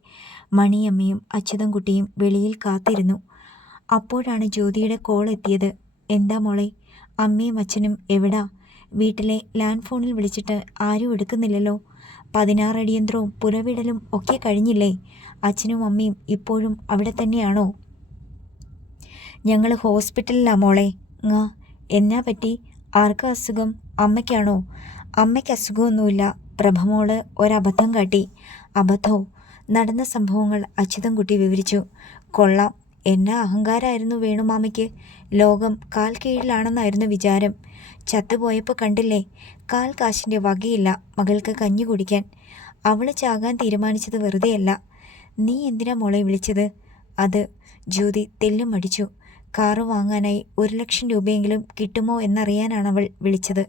മണിയമ്മയും അച്യുതൻകുട്ടിയും വെളിയിൽ കാത്തിരുന്നു. അപ്പോഴാണ് ജ്യോതിയുടെ കോൾ എത്തിയത്. എന്താ മോളെ, അമ്മയും അച്ഛനും എവിടാ? വീട്ടിലെ ലാൻഡ് ഫോണിൽ വിളിച്ചിട്ട് ആരും എടുക്കുന്നില്ലല്ലോ. 16 അടിയന്തരവും പുലവിടലും ഒക്കെ കഴിഞ്ഞില്ലേ? അച്ഛനും അമ്മയും ഇപ്പോഴും അവിടെ തന്നെയാണോ? ഞങ്ങൾ ഹോസ്പിറ്റലിലാ മോളെ. എന്നാ പറ്റി? ആർക്കാ അസുഖം? അമ്മയ്ക്കാണോ? അമ്മയ്ക്ക് അസുഖമൊന്നുമില്ല. പ്രഭമോള് ഒരബദ്ധം കാട്ടി. അബദ്ധമോ? നടന്ന സംഭവങ്ങൾ അച്യുതൻകുട്ടി വിവരിച്ചു. കൊള്ളാം, എന്നാ അഹങ്കാരമായിരുന്നു വേണുമാമയ്ക്ക്. ലോകം കാൽ കീഴിലാണെന്നായിരുന്നു വിചാരം. ചത്തുപോയപ്പോൾ കണ്ടില്ലേ, കാൽ കാശിൻ്റെ വകയില്ല മകൾക്ക് കഞ്ഞി കുടിക്കാൻ. അവൾ ചാകാൻ തീരുമാനിച്ചത് വെറുതെയല്ല. നീ എന്തിനാ മോളെ വിളിച്ചത്? അത് ജ്യോതി തെല്ലും അടിച്ചു. കാറ് വാങ്ങാനായി 1 ലക്ഷം രൂപയെങ്കിലും കിട്ടുമോ എന്നറിയാനാണ് അവൾ വിളിച്ചത്.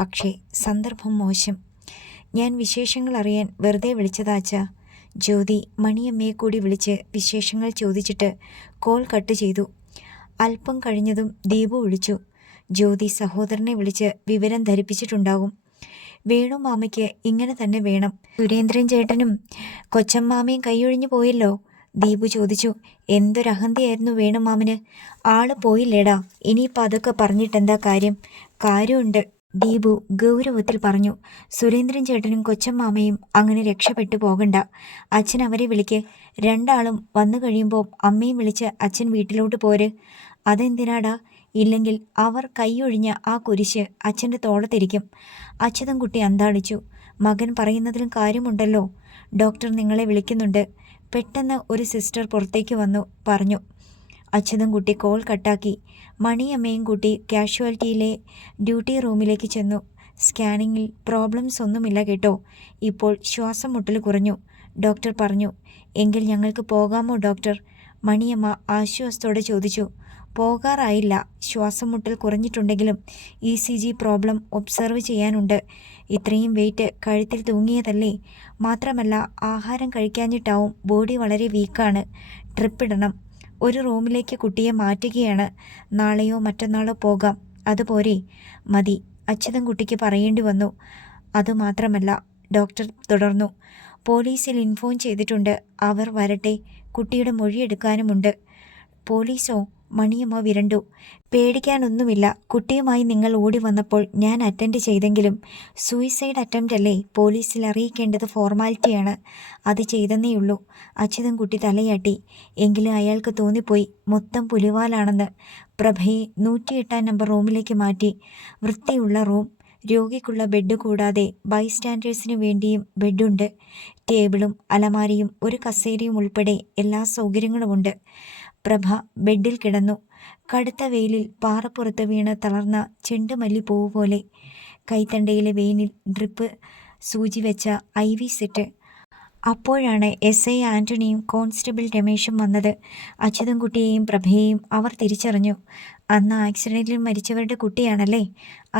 പക്ഷേ സന്ദർഭം മോശം. ഞാൻ വിശേഷങ്ങൾ അറിയാൻ വെറുതെ വിളിച്ചതാച്ചാ. ജ്യോതി മണിയമ്മയെ കൂടി വിളിച്ച് വിശേഷങ്ങൾ ചോദിച്ചിട്ട് കോൾ കട്ട് ചെയ്തു. അല്പം കഴിഞ്ഞതും ദീപു വിളിച്ചു. ജ്യോതി സഹോദരനെ വിളിച്ച് വിവരം ധരിപ്പിച്ചിട്ടുണ്ടാകും. വേണു മാമയ്ക്ക് ഇങ്ങനെ തന്നെ വേണം. സുരേന്ദ്രൻ ചേട്ടനും കൊച്ചമ്മാമയും കൈയൊഴിഞ്ഞു പോയല്ലോ. ദീപു ചോദിച്ചു. എന്തൊരഹന്തയായിരുന്നു വേണുമാമന്. ആള് പോയില്ലേടാ, ഇനിയിപ്പോൾ അതൊക്കെ പറഞ്ഞിട്ടെന്താ കാര്യം? കാര്യമുണ്ട്, ദീപു ഗൗരവത്തിൽ പറഞ്ഞു. സുരേന്ദ്രൻ ചേട്ടനും കൊച്ചമ്മാമയും അങ്ങനെ രക്ഷപ്പെട്ടു പോകണ്ട. അച്ഛൻ അവരെ വിളിക്ക്. രണ്ടാളും വന്നു കഴിയുമ്പോൾ അമ്മയും വിളിച്ച് അച്ഛൻ വീട്ടിലോട്ട് പോര്. അതെന്തിനാടാ? ഇല്ലെങ്കിൽ അവർ കൈയൊഴിഞ്ഞ ആ കുരിശ് അച്ഛൻ്റെ തോളത്തിരിക്കും. അച്യുതൻകുട്ടി അന്താളിച്ചു. മകൻ പറയുന്നതിലും കാര്യമുണ്ടല്ലോ. ഡോക്ടർ നിങ്ങളെ വിളിക്കുന്നുണ്ട്. പെട്ടെന്ന് ഒരു സിസ്റ്റർ പുറത്തേക്ക് വന്നു പറഞ്ഞു. അച്യുതൻകുട്ടി കോൾ കട്ടാക്കി. മണിയമ്മയും കൂട്ടി കാഷ്വാലിറ്റിയിലെ ഡ്യൂട്ടി റൂമിലേക്ക് ചെന്നു. സ്കാനിങ്ങിൽ പ്രോബ്ലംസ് ഒന്നുമില്ല കേട്ടോ. ഇപ്പോൾ ശ്വാസം മുട്ടൽ കുറഞ്ഞു, ഡോക്ടർ പറഞ്ഞു. എങ്കിൽ ഞങ്ങൾക്ക് പോകാമോ ഡോക്ടർ? മണിയമ്മ ആശ്വാസത്തോടെ ചോദിച്ചു. പോകാറായില്ല. ശ്വാസം മുട്ടൽ കുറഞ്ഞിട്ടുണ്ടെങ്കിലും ECG പ്രോബ്ലം ഒബ്സർവ് ചെയ്യാനുണ്ട്. ഇത്രയും വെയിറ്റ് കഴുത്തിൽ തൂങ്ങിയതല്ലേ. മാത്രമല്ല ആഹാരം കഴിക്കാഞ്ഞിട്ടാവും. ബോഡി വളരെ വീക്കാണ്. ട്രിപ്പിടണം. ഒരു റൂമിലേക്ക് കുട്ടിയെ മാറ്റുകയാണ്. നാളെയോ മറ്റന്നാളോ പോകാം. അതുപോരെ? മതി, അച്യുതൻകുട്ടിക്ക് പറയേണ്ടി വന്നു. അതുമാത്രമല്ല, ഡോക്ടർ തുടർന്നു, പോലീസിൽ ഇൻഫോം ചെയ്തിട്ടുണ്ട്. അവർ വരട്ടെ. കുട്ടിയുടെ മൊഴിയെടുക്കാനുമുണ്ട്. പോലീസോ? മണിയമ്മ വിരണ്ടു. പേടിക്കാനൊന്നുമില്ല. കുട്ടിയുമായി നിങ്ങൾ ഓടി വന്നപ്പോൾ ഞാൻ അറ്റൻഡ് ചെയ്തെങ്കിലും സൂയിസൈഡ് അറ്റംപ്റ്റ് അല്ലേ. പോലീസിൽ അറിയിക്കേണ്ടത് ഫോർമാലിറ്റിയാണ്. അത് ചെയ്തെന്നേയുള്ളൂ. അച്യുതൻകുട്ടി തലയാട്ടി. എങ്കിലും അയാൾക്ക് തോന്നിപ്പോയി മൊത്തം പുലിവാലാണെന്ന്. പ്രഭയെ 108 നമ്പർ റൂമിലേക്ക് മാറ്റി. വൃത്തിയുള്ള റൂം. രോഗിക്കുള്ള ബെഡ് കൂടാതെ ബൈസ്റ്റാൻഡേഴ്സിന് വേണ്ടിയും ബെഡുണ്ട്. ടേബിളും അലമാരിയും ഒരു കസേരയും ഉൾപ്പെടെ എല്ലാ സൗകര്യങ്ങളുമുണ്ട്. പ്രഭ ബെഡിൽ കിടന്നു. കടുത്ത വെയിലിൽ പാറപ്പുറത്ത് വീണ് തളർന്ന ചെണ്ടുമല്ലിപ്പൂവ് പോലെ. കൈത്തണ്ടയിലെ വെയിനിൽ ഡ്രിപ്പ് സൂചി വെച്ച IV സെറ്റ്. അപ്പോഴാണ് SI ആൻ്റണിയും കോൺസ്റ്റബിൾ രമേശും വന്നത്. അച്യുതൻകുട്ടിയെയും പ്രഭയെയും അവർ തിരിച്ചറിഞ്ഞു. അന്ന് ആക്സിഡൻറ്റിൽ മരിച്ചവരുടെ കുട്ടിയാണല്ലേ?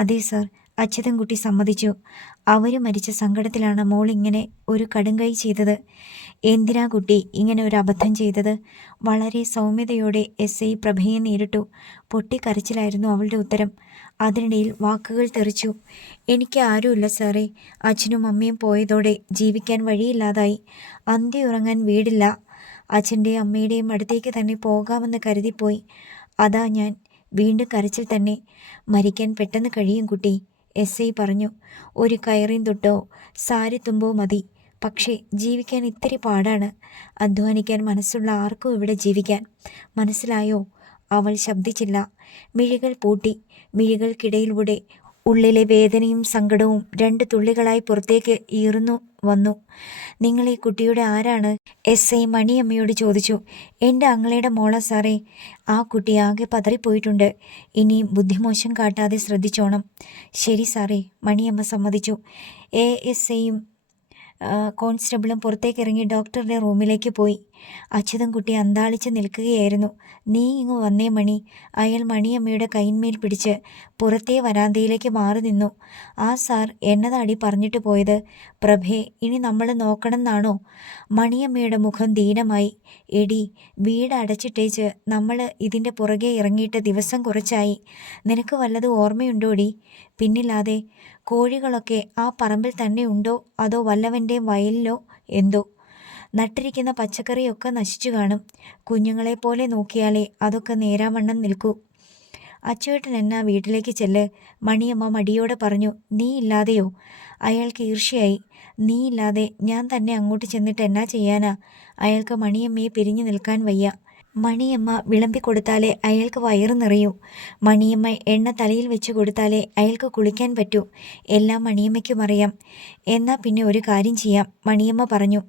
അതെ സർ, അച്യുതൻകുട്ടി സമ്മതിച്ചു. അവർ മരിച്ച സങ്കടത്തിലാണ് മോൾ ഇങ്ങനെ ഒരു കടുങ്കൈ ചെയ്തത്. എന്തിനാ കുട്ടി ഇങ്ങനെ ഒരു അബദ്ധം ചെയ്തത്? വളരെ സൗമ്യതയോടെ SI പ്രഭയെ നേരിട്ടു. പൊട്ടിക്കരച്ചിലായിരുന്നു അവളുടെ ഉത്തരം. അതിനിടയിൽ വാക്കുകൾ തെറിച്ചു. എനിക്ക് ആരുമില്ല സാറേ. അച്ഛനും അമ്മയും പോയതോടെ ജീവിക്കാൻ വഴിയില്ലാതായി. അന്തി ഉറങ്ങാൻ വീടില്ല. അച്ഛൻ്റെയും അമ്മയുടെയും അടുത്തേക്ക് തന്നെ പോകാമെന്ന് കരുതിപ്പോയി. അതാ ഞാൻ. വീണ്ടും കരച്ചിൽ തന്നെ. മരിക്കാൻ പെട്ടെന്ന് കഴിയും കുട്ടി, SI പറഞ്ഞു. ഒരു കയറിൻ തൊട്ടോ സാരിത്തുമ്പോ മതി. പക്ഷേ ജീവിക്കാൻ ഇത്തിരി പാടാണ്. അധ്വാനിക്കാൻ മനസ്സുള്ള ആർക്കും ഇവിടെ ജീവിക്കാൻ. മനസ്സിലായോ? അവൾ ശബ്ദിച്ചില്ല. മിഴികൾ പൂട്ടി. മിഴികൾക്കിടയിലൂടെ ഉള്ളിലെ വേദനയും സങ്കടവും 2 തുള്ളികളായി പുറത്തേക്ക് ഈർന്നു വന്നു. നിങ്ങൾ ഈ കുട്ടിയുടെ ആരാണ്? SI മണിയമ്മയോട് ചോദിച്ചു. എൻ്റെ അങ്ങളയുടെ മോള സാറേ. ആ കുട്ടി ആകെ പതറിപ്പോയിട്ടുണ്ട്. ഇനിയും ബുദ്ധിമോശം കാട്ടാതെ ശ്രദ്ധിച്ചോണം. ശരി സാറേ, മണിയമ്മ സമ്മതിച്ചു. ASIയും കോൺസ്റ്റബിളും പുറത്തേക്കിറങ്ങി ഡോക്ടറുടെ റൂമിലേക്ക് പോയി. അച്യുതൻകുട്ടി അന്താളിച്ച് നിൽക്കുകയായിരുന്നു. നീ ഇങ്ങ് വന്നേ മണി. അയാൾ മണിയമ്മയുടെ കൈന്മേൽ പിടിച്ച് പുറത്തെ വരാന്തയിലേക്ക് മാറി നിന്നു. ആ സാർ എന്നതാടി പറഞ്ഞിട്ട് പോയത്? പ്രഭേ, ഇനി നമ്മൾ നോക്കണമെന്നാണോ? മണിയമ്മയുടെ മുഖം ദീനമായി. എടി, വീട് അടച്ചിട്ടേച്ച് നമ്മൾ ഇതിൻ്റെ പുറകെ ഇറങ്ങിയിട്ട് ദിവസം കുറച്ചായി. നിനക്ക് വല്ലതും ഓർമ്മയുണ്ടോടി? പിന്നില്ലാതെ. കോഴികളൊക്കെ ആ പറമ്പിൽ തന്നെ ഉണ്ടോ അതോ വല്ലവൻ്റെയും വയലിലോ എന്തോ? നട്ടിരിക്കുന്ന പച്ചക്കറിയൊക്കെ നശിച്ചു കാണും. കുഞ്ഞുങ്ങളെപ്പോലെ നോക്കിയാലേ അതൊക്കെ നേരാവണ്ണം നിൽക്കൂ. അച്ചുവേട്ടൻ എന്നാ വീട്ടിലേക്ക് ചെല്ല്, മണിയമ്മ മടിയോടെ പറഞ്ഞു. നീ ഇല്ലാതെയോ? അയാൾക്ക് ഈർഷ്യയായി. നീ ഇല്ലാതെ ഞാൻ തന്നെ അങ്ങോട്ട് ചെന്നിട്ട് എന്നാ ചെയ്യാനാ? അയാൾക്ക് മണിയമ്മയെ പിരിഞ്ഞു നിൽക്കാൻ വയ്യ. മണിയമ്മ വിളമ്പിക്കൊടുത്താലേ അയാൾക്ക് വയറ് നിറയൂ. മണിയമ്മ എണ്ണ തലയിൽ വെച്ച് കൊടുത്താലേ അയാൾക്ക് കുളിക്കാൻ പറ്റൂ. എല്ലാം മണിയമ്മയ്ക്കും അറിയാം. എന്നാൽ പിന്നെ ഒരു കാര്യം ചെയ്യാം, മണിയമ്മ പറഞ്ഞു.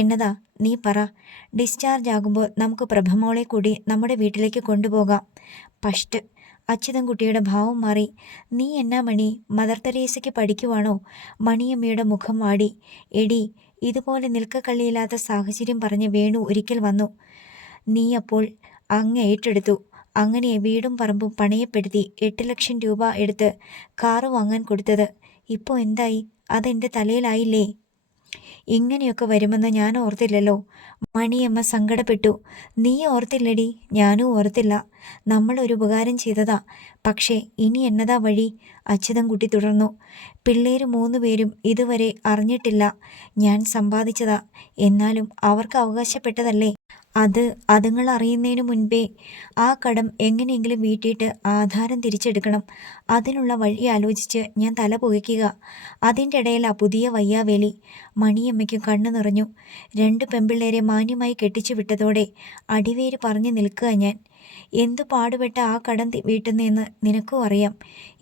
എന്നതാ? നീ പറ. ഡിസ്ചാർജ് ആകുമ്പോൾ നമുക്ക് പ്രഭമോളെ കൂടി നമ്മുടെ വീട്ടിലേക്ക് കൊണ്ടുപോകാം. പഷ്ട്. അച്യുതൻകുട്ടിയുടെ ഭാവം മാറി. നീ എന്നാ മണി, മദർ തെരേസയ്ക്ക് പഠിക്കുവാണോ? മണിയമ്മയുടെ മുഖം വാടി. എടി, ഇതുപോലെ നിൽക്കക്കള്ളിയില്ലാത്ത സാഹചര്യം പറഞ്ഞ് വേണു ഒരിക്കൽ വന്നു. നീ അപ്പോൾ അങ്ങ് ഏറ്റെടുത്തു. അങ്ങനെ വീടും പറമ്പും പണയപ്പെടുത്തി 8 ലക്ഷം രൂപ എടുത്ത് കാറ് വാങ്ങാൻ കൊടുത്തത്. ഇപ്പോൾ എന്തായി? അതെൻ്റെ തലയിലായില്ലേ? ഇങ്ങനെയൊക്കെ വരുമെന്ന് ഞാൻ ഓർത്തില്ലല്ലോ. മണിയമ്മ സങ്കടപ്പെട്ടു. നീ ഓർത്തില്ലടി, ഞാനും ഓർത്തില്ല. നമ്മളൊരു ഉപകാരം ചെയ്തതാ. പക്ഷേ ഇനി എന്നതാ വഴി? അച്യുതൻകുട്ടി തുടർന്നു. പിള്ളേര് 3 പേരും ഇതുവരെ അറിഞ്ഞിട്ടില്ല. ഞാൻ സമ്പാദിച്ചതാ. എന്നാലും അവർക്ക് അവകാശപ്പെട്ടതല്ലേ. അത് അതുങ്ങൾ അറിയുന്നതിന് മുൻപേ ആ കടം എങ്ങനെയെങ്കിലും വീട്ടിയിട്ട് ആധാരം തിരിച്ചെടുക്കണം. അതിനുള്ള വഴി ആലോചിച്ച് ഞാൻ തല പുകയ്ക്കുക. അതിൻ്റെ ഇടയിൽ ആ പുതിയ വയ്യാവേലി. മണിയമ്മയ്ക്കും കണ്ണു നിറഞ്ഞു. 2 പെമ്പിള്ളേരെ മാന്യമായി കെട്ടിച്ചു വിട്ടതോടെ അടിവേര് പറഞ്ഞു നിൽക്കുക ഞാൻ. എന്തു പാടുപെട്ട ആ കടം വീട്ടുന്നതെന്ന് നിനക്കും അറിയാം.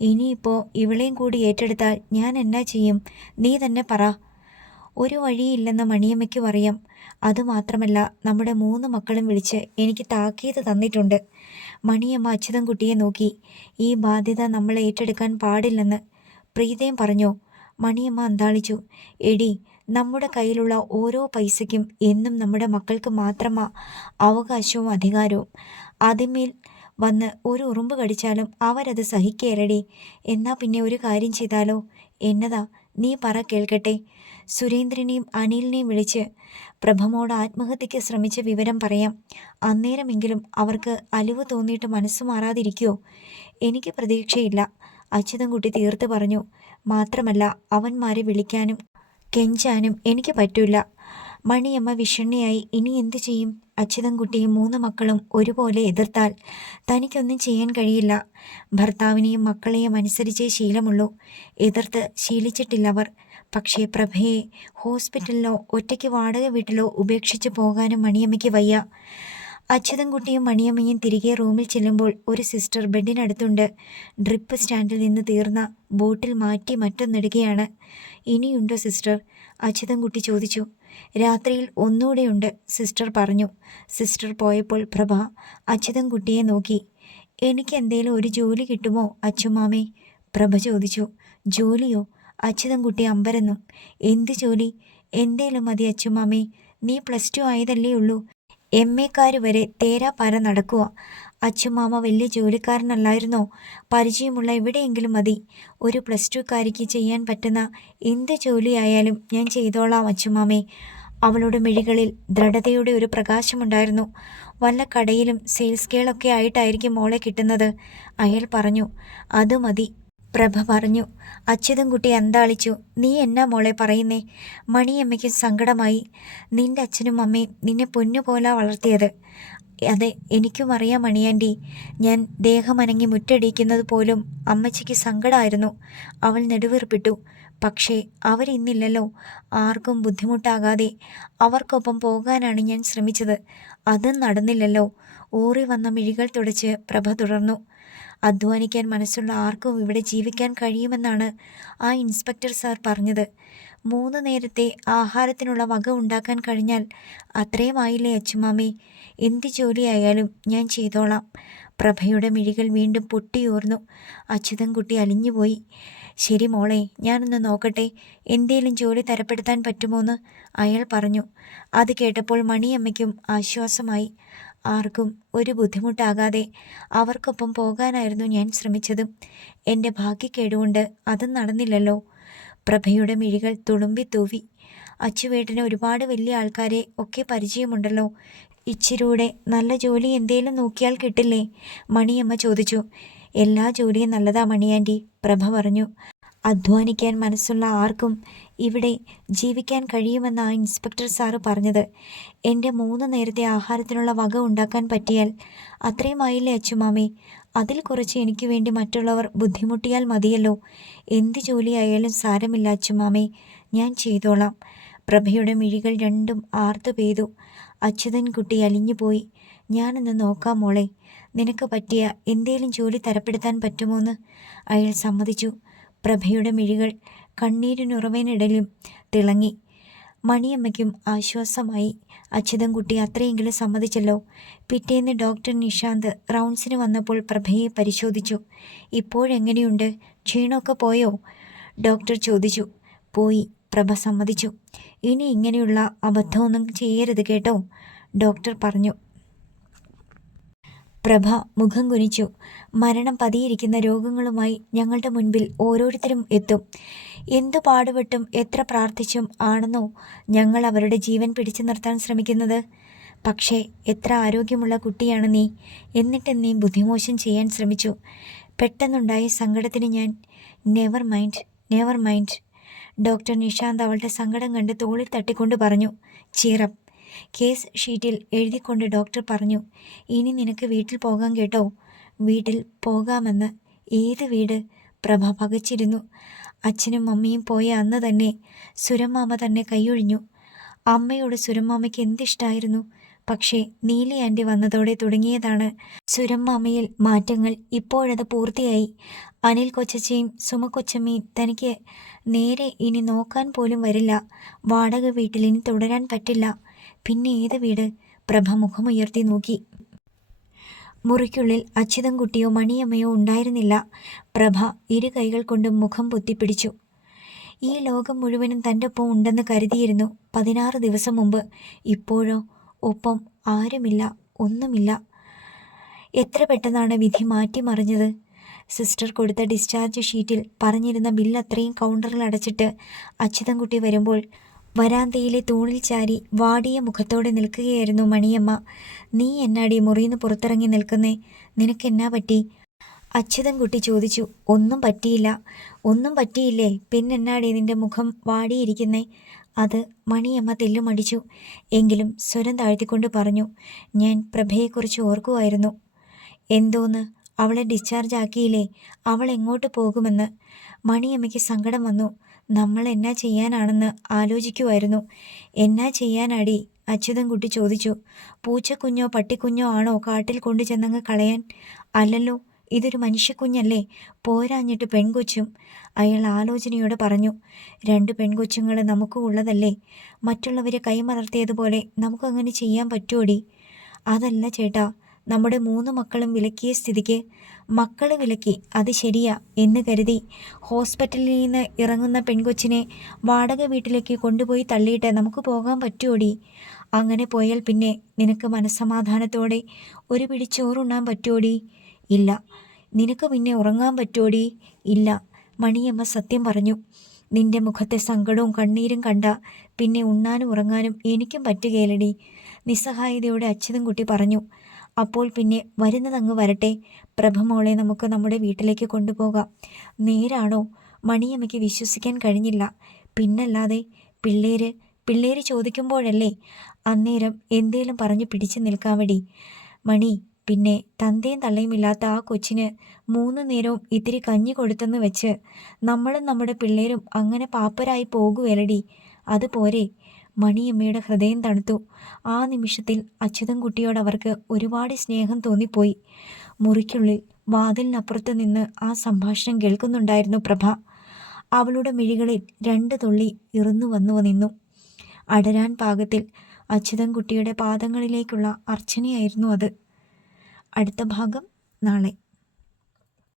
ഇനിയിപ്പോൾ ഇവളെയും കൂടി ഏറ്റെടുത്താൽ ഞാൻ എന്നാ ചെയ്യും? നീ തന്നെ പറ. ഒരു വഴിയില്ലെന്ന് മണിയമ്മയ്ക്കും അറിയാം. അതുമാത്രമല്ല, നമ്മുടെ 3 മക്കളും വിളിച്ച് എനിക്ക് താക്കീത് തന്നിട്ടുണ്ട്. മണിയമ്മ അച്യുതൻകുട്ടിയെ നോക്കി. ഈ ബാധ്യത നമ്മൾ ഏറ്റെടുക്കാൻ പാടില്ലെന്ന് പ്രീതയും പറഞ്ഞോ? മണിയമ്മ അന്താളിച്ചു. എടി, നമ്മുടെ കയ്യിലുള്ള ഓരോ പൈസയ്ക്കും എന്നും നമ്മുടെ മക്കൾക്ക് മാത്രമാ അവകാശവും അധികാരവും. അതിന്മേൽ വന്ന് ഒരു ഉറുമ്പ് കടിച്ചാലും അവരത് സഹിക്കേലടി. എന്നാ പിന്നെ ഒരു കാര്യം ചെയ്താലോ? എന്നതാ? നീ പറ കേൾക്കട്ടെ. സുരേന്ദ്രനെയും അനിലിനെയും വിളിച്ച് പ്രഭമോട് ആത്മഹത്യയ്ക്ക് ശ്രമിച്ച വിവരം പറയാം. അന്നേരമെങ്കിലും അവർക്ക് അലിവ് തോന്നിയിട്ട് മനസ്സ് മാറാതിരിക്കുമോ? എനിക്ക് പ്രതീക്ഷയില്ല, അച്യുതൻകുട്ടി തീർത്ത് പറഞ്ഞു. മാത്രമല്ല, അവന്മാരെ വിളിക്കാനും കെഞ്ചാനും എനിക്ക് പറ്റില്ല. മണിയമ്മ വിഷണ്ണയായി. ഇനി എന്തു ചെയ്യും? അച്യുതൻകുട്ടിയും 3 മക്കളും ഒരുപോലെ എതിർത്താൽ തനിക്കൊന്നും ചെയ്യാൻ കഴിയില്ല. ഭർത്താവിനെയും മക്കളെയും അനുസരിച്ചേ ശീലമുള്ളൂ. എതിർത്ത് ശീലിച്ചിട്ടില്ലവർ. പക്ഷേ പ്രഭയെ ഹോസ്പിറ്റലിലോ ഒറ്റയ്ക്ക് വാടക വീട്ടിലോ ഉപേക്ഷിച്ച് പോകാനും മണിയമ്മയ്ക്ക് വയ്യ. അച്യുതൻകുട്ടിയും മണിയമ്മയും തിരികെ റൂമിൽ ചെല്ലുമ്പോൾ ഒരു സിസ്റ്റർ ബെഡിനടുത്തുണ്ട്. ഡ്രിപ്പ് സ്റ്റാൻഡിൽ നിന്ന് തീർന്ന ബോട്ടിൽ മാറ്റി മറ്റൊന്നിടുകയാണ്. ഇനിയുണ്ടോ സിസ്റ്റർ? അച്യുതൻകുട്ടി ചോദിച്ചു. രാത്രിയിൽ ഒന്നുകൂടെയുണ്ട്, സിസ്റ്റർ പറഞ്ഞു. സിസ്റ്റർ പോയപ്പോൾ പ്രഭ അച്യുതൻകുട്ടിയെ നോക്കി. എനിക്ക് എന്തേലും ഒരു ജോലി കിട്ടുമോ അച്ചുമാമേ? പ്രഭ ചോദിച്ചു. ജോലിയോ? അച്യുതൻകുട്ടി അമ്പരന്നു. എന്ത് ജോലി? എന്തേലും മതി അച്ചുമാമേ. നീ +2 ആയതല്ലേ ഉള്ളൂ. MA വരെ തേരാപ്പാര നടക്കുക. അച്ചുമാമ വലിയ ജോലിക്കാരനല്ലായിരുന്നോ? പരിചയമുള്ള എവിടെയെങ്കിലും മതി. ഒരു +2കാരിക്ക് ചെയ്യാൻ പറ്റുന്ന എന്ത് ജോലിയായാലും ഞാൻ ചെയ്തോളാം അച്ചുമാമേ. അവളുടെ മിഴികളിൽ ദൃഢതയുടെ ഒരു പ്രകാശമുണ്ടായിരുന്നു. വല്ല കടയിലും സെയിൽസ് ഗേളൊക്കെ ആയിട്ടായിരിക്കും മോളെ കിട്ടുന്നത്, അയാൾ പറഞ്ഞു. അത് മതി, പ്രഭ പറഞ്ഞു. അച്യുതൻകുട്ടി അന്താളിച്ചു. നീ എന്നാ മോളെ പറയുന്നേ? മണിയമ്മയ്ക്കും സങ്കടമായി. നിന്റെ അച്ഛനും അമ്മയും നിന്നെ പൊന്നുപോലാ വളർത്തിയത്. അതെ, എനിക്കും അറിയാം മണിയാൻറ്റി. ഞാൻ ദേഹമനങ്ങി മുറ്റടിക്കുന്നത് പോലും അമ്മച്ചിക്ക് സങ്കടമായിരുന്നു. അവൾ നെടുവീർപ്പിട്ടു. പക്ഷേ അവരിന്നില്ലല്ലോ. ആർക്കും ബുദ്ധിമുട്ടാകാതെ അവർക്കൊപ്പം പോകാനാണ് ഞാൻ ശ്രമിച്ചത്. അതും നടന്നില്ലല്ലോ. ഊറി വന്ന മിഴികൾ തുടച്ച് പ്രഭ തുടർന്നു. അധ്വാനിക്കാൻ മനസ്സുള്ള ആർക്കും ഇവിടെ ജീവിക്കാൻ കഴിയുമെന്നാണ് ആ ഇൻസ്പെക്ടർ സാർ പറഞ്ഞത്. 3 നേരത്തെ ആഹാരത്തിനുള്ള വക ഉണ്ടാക്കാൻ കഴിഞ്ഞാൽ അത്രയും ആയില്ലേ അച്ചുമാമേ? എന്ത് ജോലിയായാലും ഞാൻ ചെയ്തോളാം. പ്രഭയുടെ മിഴികൾ വീണ്ടും പൊട്ടിയോർന്നു. അച്യുതൻകുട്ടി അലിഞ്ഞുപോയി. ശരി മോളെ, ഞാനൊന്ന് നോക്കട്ടെ, എന്തേലും ജോലി തരപ്പെടുത്താൻ പറ്റുമോന്ന് അയാൾ പറഞ്ഞു. അത് കേട്ടപ്പോൾ മണിയമ്മയ്ക്കും ആശ്വാസമായി. ആർക്കും ഒരു ബുദ്ധിമുട്ടാകാതെ അവർക്കൊപ്പം പോകാനായിരുന്നു ഞാൻ ശ്രമിച്ചതും. എൻ്റെ ഭാഗ്യക്കേടുകൊണ്ട് അതും നടന്നില്ലല്ലോ. പ്രഭയുടെ മിഴികൾ തുളുമ്പി തൂവി. അച്ചുവേട്ടന് ഒരുപാട് വലിയ ആൾക്കാരെ ഒക്കെ പരിചയമുണ്ടല്ലോ. ഇച്ചിരൂടെ നല്ല ജോലി എന്തേലും നോക്കിയാൽ കിട്ടില്ലേ? മണിയമ്മ ചോദിച്ചു. എല്ലാ ജോലിയും നല്ലതാ മണിയാൻറ്റി, പ്രഭ പറഞ്ഞു. അധ്വാനിക്കാൻ മനസ്സുള്ള ആർക്കും ഇവിടെ ജീവിക്കാൻ കഴിയുമെന്ന് ആ ഇൻസ്പെക്ടർ സാറ് പറഞ്ഞത്. എൻ്റെ 3 നേരത്തെ ആഹാരത്തിനുള്ള വക ഉണ്ടാക്കാൻ പറ്റിയാൽ അത്രയും ആയില്ലേ അച്ചുമാമേ? അതിൽ കുറച്ച് എനിക്ക് വേണ്ടി മറ്റുള്ളവർ ബുദ്ധിമുട്ടിയാൽ മതിയല്ലോ. എന്ത് ജോലിയായാലും സാരമില്ല അച്ചുമാമേ, ഞാൻ ചെയ്തോളാം. പ്രഭയുടെ മിഴികൾ രണ്ടും ആർത്തു പെയ്തു. അച്യുതൻകുട്ടി അലിഞ്ഞുപോയി. ഞാനൊന്ന് നോക്കാം മോളെ, നിനക്ക് പറ്റിയ എന്തേലും ജോലി തരപ്പെടുത്താൻ പറ്റുമോന്ന് അയാൾ സമ്മതിച്ചു. പ്രഭയുടെ മിഴികൾ കണ്ണീരിനുറവിനിടയിലും തിളങ്ങി. മണിയമ്മയ്ക്കും ആശ്വാസമായി. അച്യുതൻകുട്ടി അത്രയെങ്കിലും സമ്മതിച്ചല്ലോ. പിറ്റേന്ന് ഡോക്ടർ നിഷാന്ത് റൗണ്ട്സിന് വന്നപ്പോൾ പ്രഭയെ പരിശോധിച്ചു. ഇപ്പോഴെങ്ങനെയുണ്ട്? ക്ഷീണമൊക്കെ പോയോ? ഡോക്ടർ ചോദിച്ചു. പോയി, പ്രഭ സമ്മതിച്ചു. ഇനി ഇങ്ങനെയുള്ള അബദ്ധമൊന്നും ചെയ്യരുത് കേട്ടോ, ഡോക്ടർ പറഞ്ഞു. പ്രഭ മുഖം കുനിച്ചു. മരണം പതിയിരിക്കുന്ന രോഗങ്ങളുമായി ഞങ്ങളുടെ മുൻപിൽ ഓരോരുത്തരും എത്തും. എന്തു പാടുപെട്ടും എത്ര പ്രാർത്ഥിച്ചും ആണെന്നോ ഞങ്ങൾ അവരുടെ ജീവൻ പിടിച്ചു നിർത്താൻ ശ്രമിക്കുന്നത്. പക്ഷേ എത്ര ആരോഗ്യമുള്ള കുട്ടിയാണ് നീ, എന്നിട്ട് നീ ബുദ്ധിമോശം ചെയ്യാൻ ശ്രമിച്ചു. പെട്ടെന്നുണ്ടായ സങ്കടത്തിന് ഞാൻ നെവർ മൈൻഡ്. ഡോക്ടർ നിഷാന്ത് അവളുടെ സങ്കടം കണ്ട് തോളിൽ തട്ടിക്കൊണ്ട് പറഞ്ഞു. ചീറപ്പ്. കേസ് ഷീറ്റിൽ എഴുതിക്കൊണ്ട് ഡോക്ടർ പറഞ്ഞു, ഇനി നിനക്ക് വീട്ടിൽ പോകാം കേട്ടോ. വീട്ടിൽ പോകാമെന്ന്? ഏത് വീട്? പ്രഭ പകച്ചിരുന്നു. അച്ഛനും അമ്മയും പോയ അന്ന് തന്നെ സുരമ്മാമ തന്നെ കൈയൊഴിഞ്ഞു. അമ്മയോട് സുരമ്മാമയ്ക്ക് എന്തിഷ്ടായിരുന്നു. പക്ഷേ നീലി ആൻറ്റി വന്നതോടെ തുടങ്ങിയതാണ് സുരമ്മാമയിൽ മാറ്റങ്ങൾ. ഇപ്പോഴത് പൂർത്തിയായി. അനിൽ കൊച്ചച്ചയും സുമ കൊച്ചമ്മയും തനിക്ക് നേരെ ഇനി നോക്കാൻ പോലും വരില്ല. വാടക വീട്ടിൽ ഇനി തുടരാൻ പറ്റില്ല. പിന്നെ ഏത് വീട്? പ്രഭ മുഖമുയർത്തി നോക്കി. മുറിക്കുള്ളിൽ അച്യുതൻകുട്ടിയോ മണിയമ്മയോ ഉണ്ടായിരുന്നില്ല. പ്രഭ ഇരു കൈകൾ കൊണ്ടും മുഖം പൊത്തിപ്പിടിച്ചു. ഈ ലോകം മുഴുവനും തൻ്റെ ഒപ്പം ഉണ്ടെന്ന് കരുതിയിരുന്നു 16 ദിവസം മുമ്പ്. ഇപ്പോഴോ ഒപ്പം ആരുമില്ല, ഒന്നുമില്ല. എത്ര പെട്ടെന്നാണ് വിധി മാറ്റിമറിഞ്ഞത്. സിസ്റ്റർ കൊടുത്ത ഡിസ്ചാർജ് ഷീറ്റിൽ പറഞ്ഞിരുന്ന ബില്ല് അത്രയും കൗണ്ടറിൽ അടച്ചിട്ട് അച്യുതൻകുട്ടി വരുമ്പോൾ വരാന്തയിലെ തൂണിൽ ചാരി വാടിയ മുഖത്തോടെ നിൽക്കുകയായിരുന്നു മണിയമ്മ. നീ എന്നാടി മുറിയിന്ന് പുറത്തിറങ്ങി നിൽക്കുന്നേ? നിനക്കെന്നാ പറ്റി? അച്യുതൻകുട്ടി ചോദിച്ചു. ഒന്നും പറ്റിയില്ല. ഒന്നും പറ്റിയില്ലേ? പിന്നെന്നാടി നിന്റെ മുഖം വാടിയിരിക്കുന്നേ? അത് മണിയമ്മ തെല്ലുമടിച്ചു. എങ്കിലും സ്വരം താഴ്ത്തിക്കൊണ്ട് പറഞ്ഞു, ഞാൻ പ്രഭയെക്കുറിച്ച് ഓർക്കുമായിരുന്നു. എന്തോന്ന്? അവളെ ഡിസ്ചാർജ് ആക്കിയില്ലേ? അവൾ എങ്ങോട്ട് പോകുമെന്ന്. മണിയമ്മയ്ക്ക് സങ്കടം വന്നു. നമ്മൾ എന്നാ ചെയ്യാനാണെന്ന് ആലോചിക്കുമായിരുന്നു. എന്നാ ചെയ്യാനാടി? അച്യുതൻകുട്ടി ചോദിച്ചു. പൂച്ചക്കുഞ്ഞോ പട്ടിക്കുഞ്ഞോ ആണോ കാട്ടിൽ കൊണ്ടു ചെന്നങ്ങ് കളയാൻ? അല്ലല്ലോ, ഇതൊരു മനുഷ്യക്കുഞ്ഞല്ലേ, പോരാഞ്ഞിട്ട് പെൺകൊച്ചും. അയാൾ ആലോചനയോടെ പറഞ്ഞു. 2 പെൺകൊച്ചുങ്ങൾ നമുക്കും ഉള്ളതല്ലേ. മറ്റുള്ളവരെ കൈമലർത്തിയതുപോലെ നമുക്കങ്ങനെ ചെയ്യാൻ പറ്റുമോടി? അതല്ല ചേട്ടാ, നമ്മുടെ 3 മക്കളും വിലക്കിയ സ്ഥിതിക്ക്. മക്കൾ വിലക്കി, അത് ശരിയാ എന്ന് കരുതി ഹോസ്പിറ്റലിൽ നിന്ന് ഇറങ്ങുന്ന പെൺകൊച്ചിനെ വാടക വീട്ടിലേക്ക് കൊണ്ടുപോയി തള്ളിയിട്ട് നമുക്ക് പോകാൻ പറ്റുമോടി? അങ്ങനെ പോയാൽ പിന്നെ നിനക്ക് മനസ്സമാധാനത്തോടെ ഒരു പിടി ചോറുണ്ണാൻ പറ്റുമോടി? ഇല്ല. നിനക്ക് പിന്നെ ഉറങ്ങാൻ പറ്റുമോടി? ഇല്ല. മണിയമ്മ സത്യം പറഞ്ഞു. നിന്റെ മുഖത്തെ സങ്കടവും കണ്ണീരും കണ്ട പിന്നെ ഉണ്ണാനും ഉറങ്ങാനും എനിക്കും പറ്റുകയില്ലടി, നിസ്സഹായതയോടെ അച്യുതൻകുട്ടി പറഞ്ഞു. അപ്പോൾ പിന്നെ വരുന്നതങ്ങ് വരട്ടെ പ്രഭമോളെ, നമുക്ക് നമ്മുടെ വീട്ടിലേക്ക് കൊണ്ടുപോകാം. നേരാണോ? മണിയമ്മയ്ക്ക് വിശ്വസിക്കാൻ കഴിഞ്ഞില്ല. പിന്നല്ലാതെ, പിള്ളേര് ചോദിക്കുമ്പോഴല്ലേ അന്നേരം എന്തേലും പറഞ്ഞ് പിടിച്ചു നിൽക്കാമടി മണി. പിന്നെ തന്തയും തള്ളയുമില്ലാത്ത ആ കൊച്ചിന് 3 നേരവും ഇത്തിരി കഞ്ഞി കൊടുത്തെന്ന് വെച്ച് നമ്മളും നമ്മുടെ പിള്ളേരും അങ്ങനെ പാപ്പരായി പോകുവല്ലടി. അതുപോരെ? മണിയമ്മയുടെ ഹൃദയം തണുത്തു. ആ നിമിഷത്തിൽ അച്യുതൻകുട്ടിയോട് അവർക്ക് ഒരുപാട് സ്നേഹം തോന്നിപ്പോയി. മുറിക്കുള്ളിൽ വാതിലിനപ്പുറത്ത് നിന്ന് ആ സംഭാഷണം കേൾക്കുന്നുണ്ടായിരുന്നു പ്രഭ. അവളുടെ മിഴികളിൽ 2 തുള്ളി ഇറുന്നു വന്നു നിന്നു. അടരാൻ പാകത്തിൽ അച്യുതൻകുട്ടിയുടെ പാദങ്ങളിലേക്കുള്ള അർച്ചനയായിരുന്നു അത്. അടുത്ത ഭാഗം നാളെ.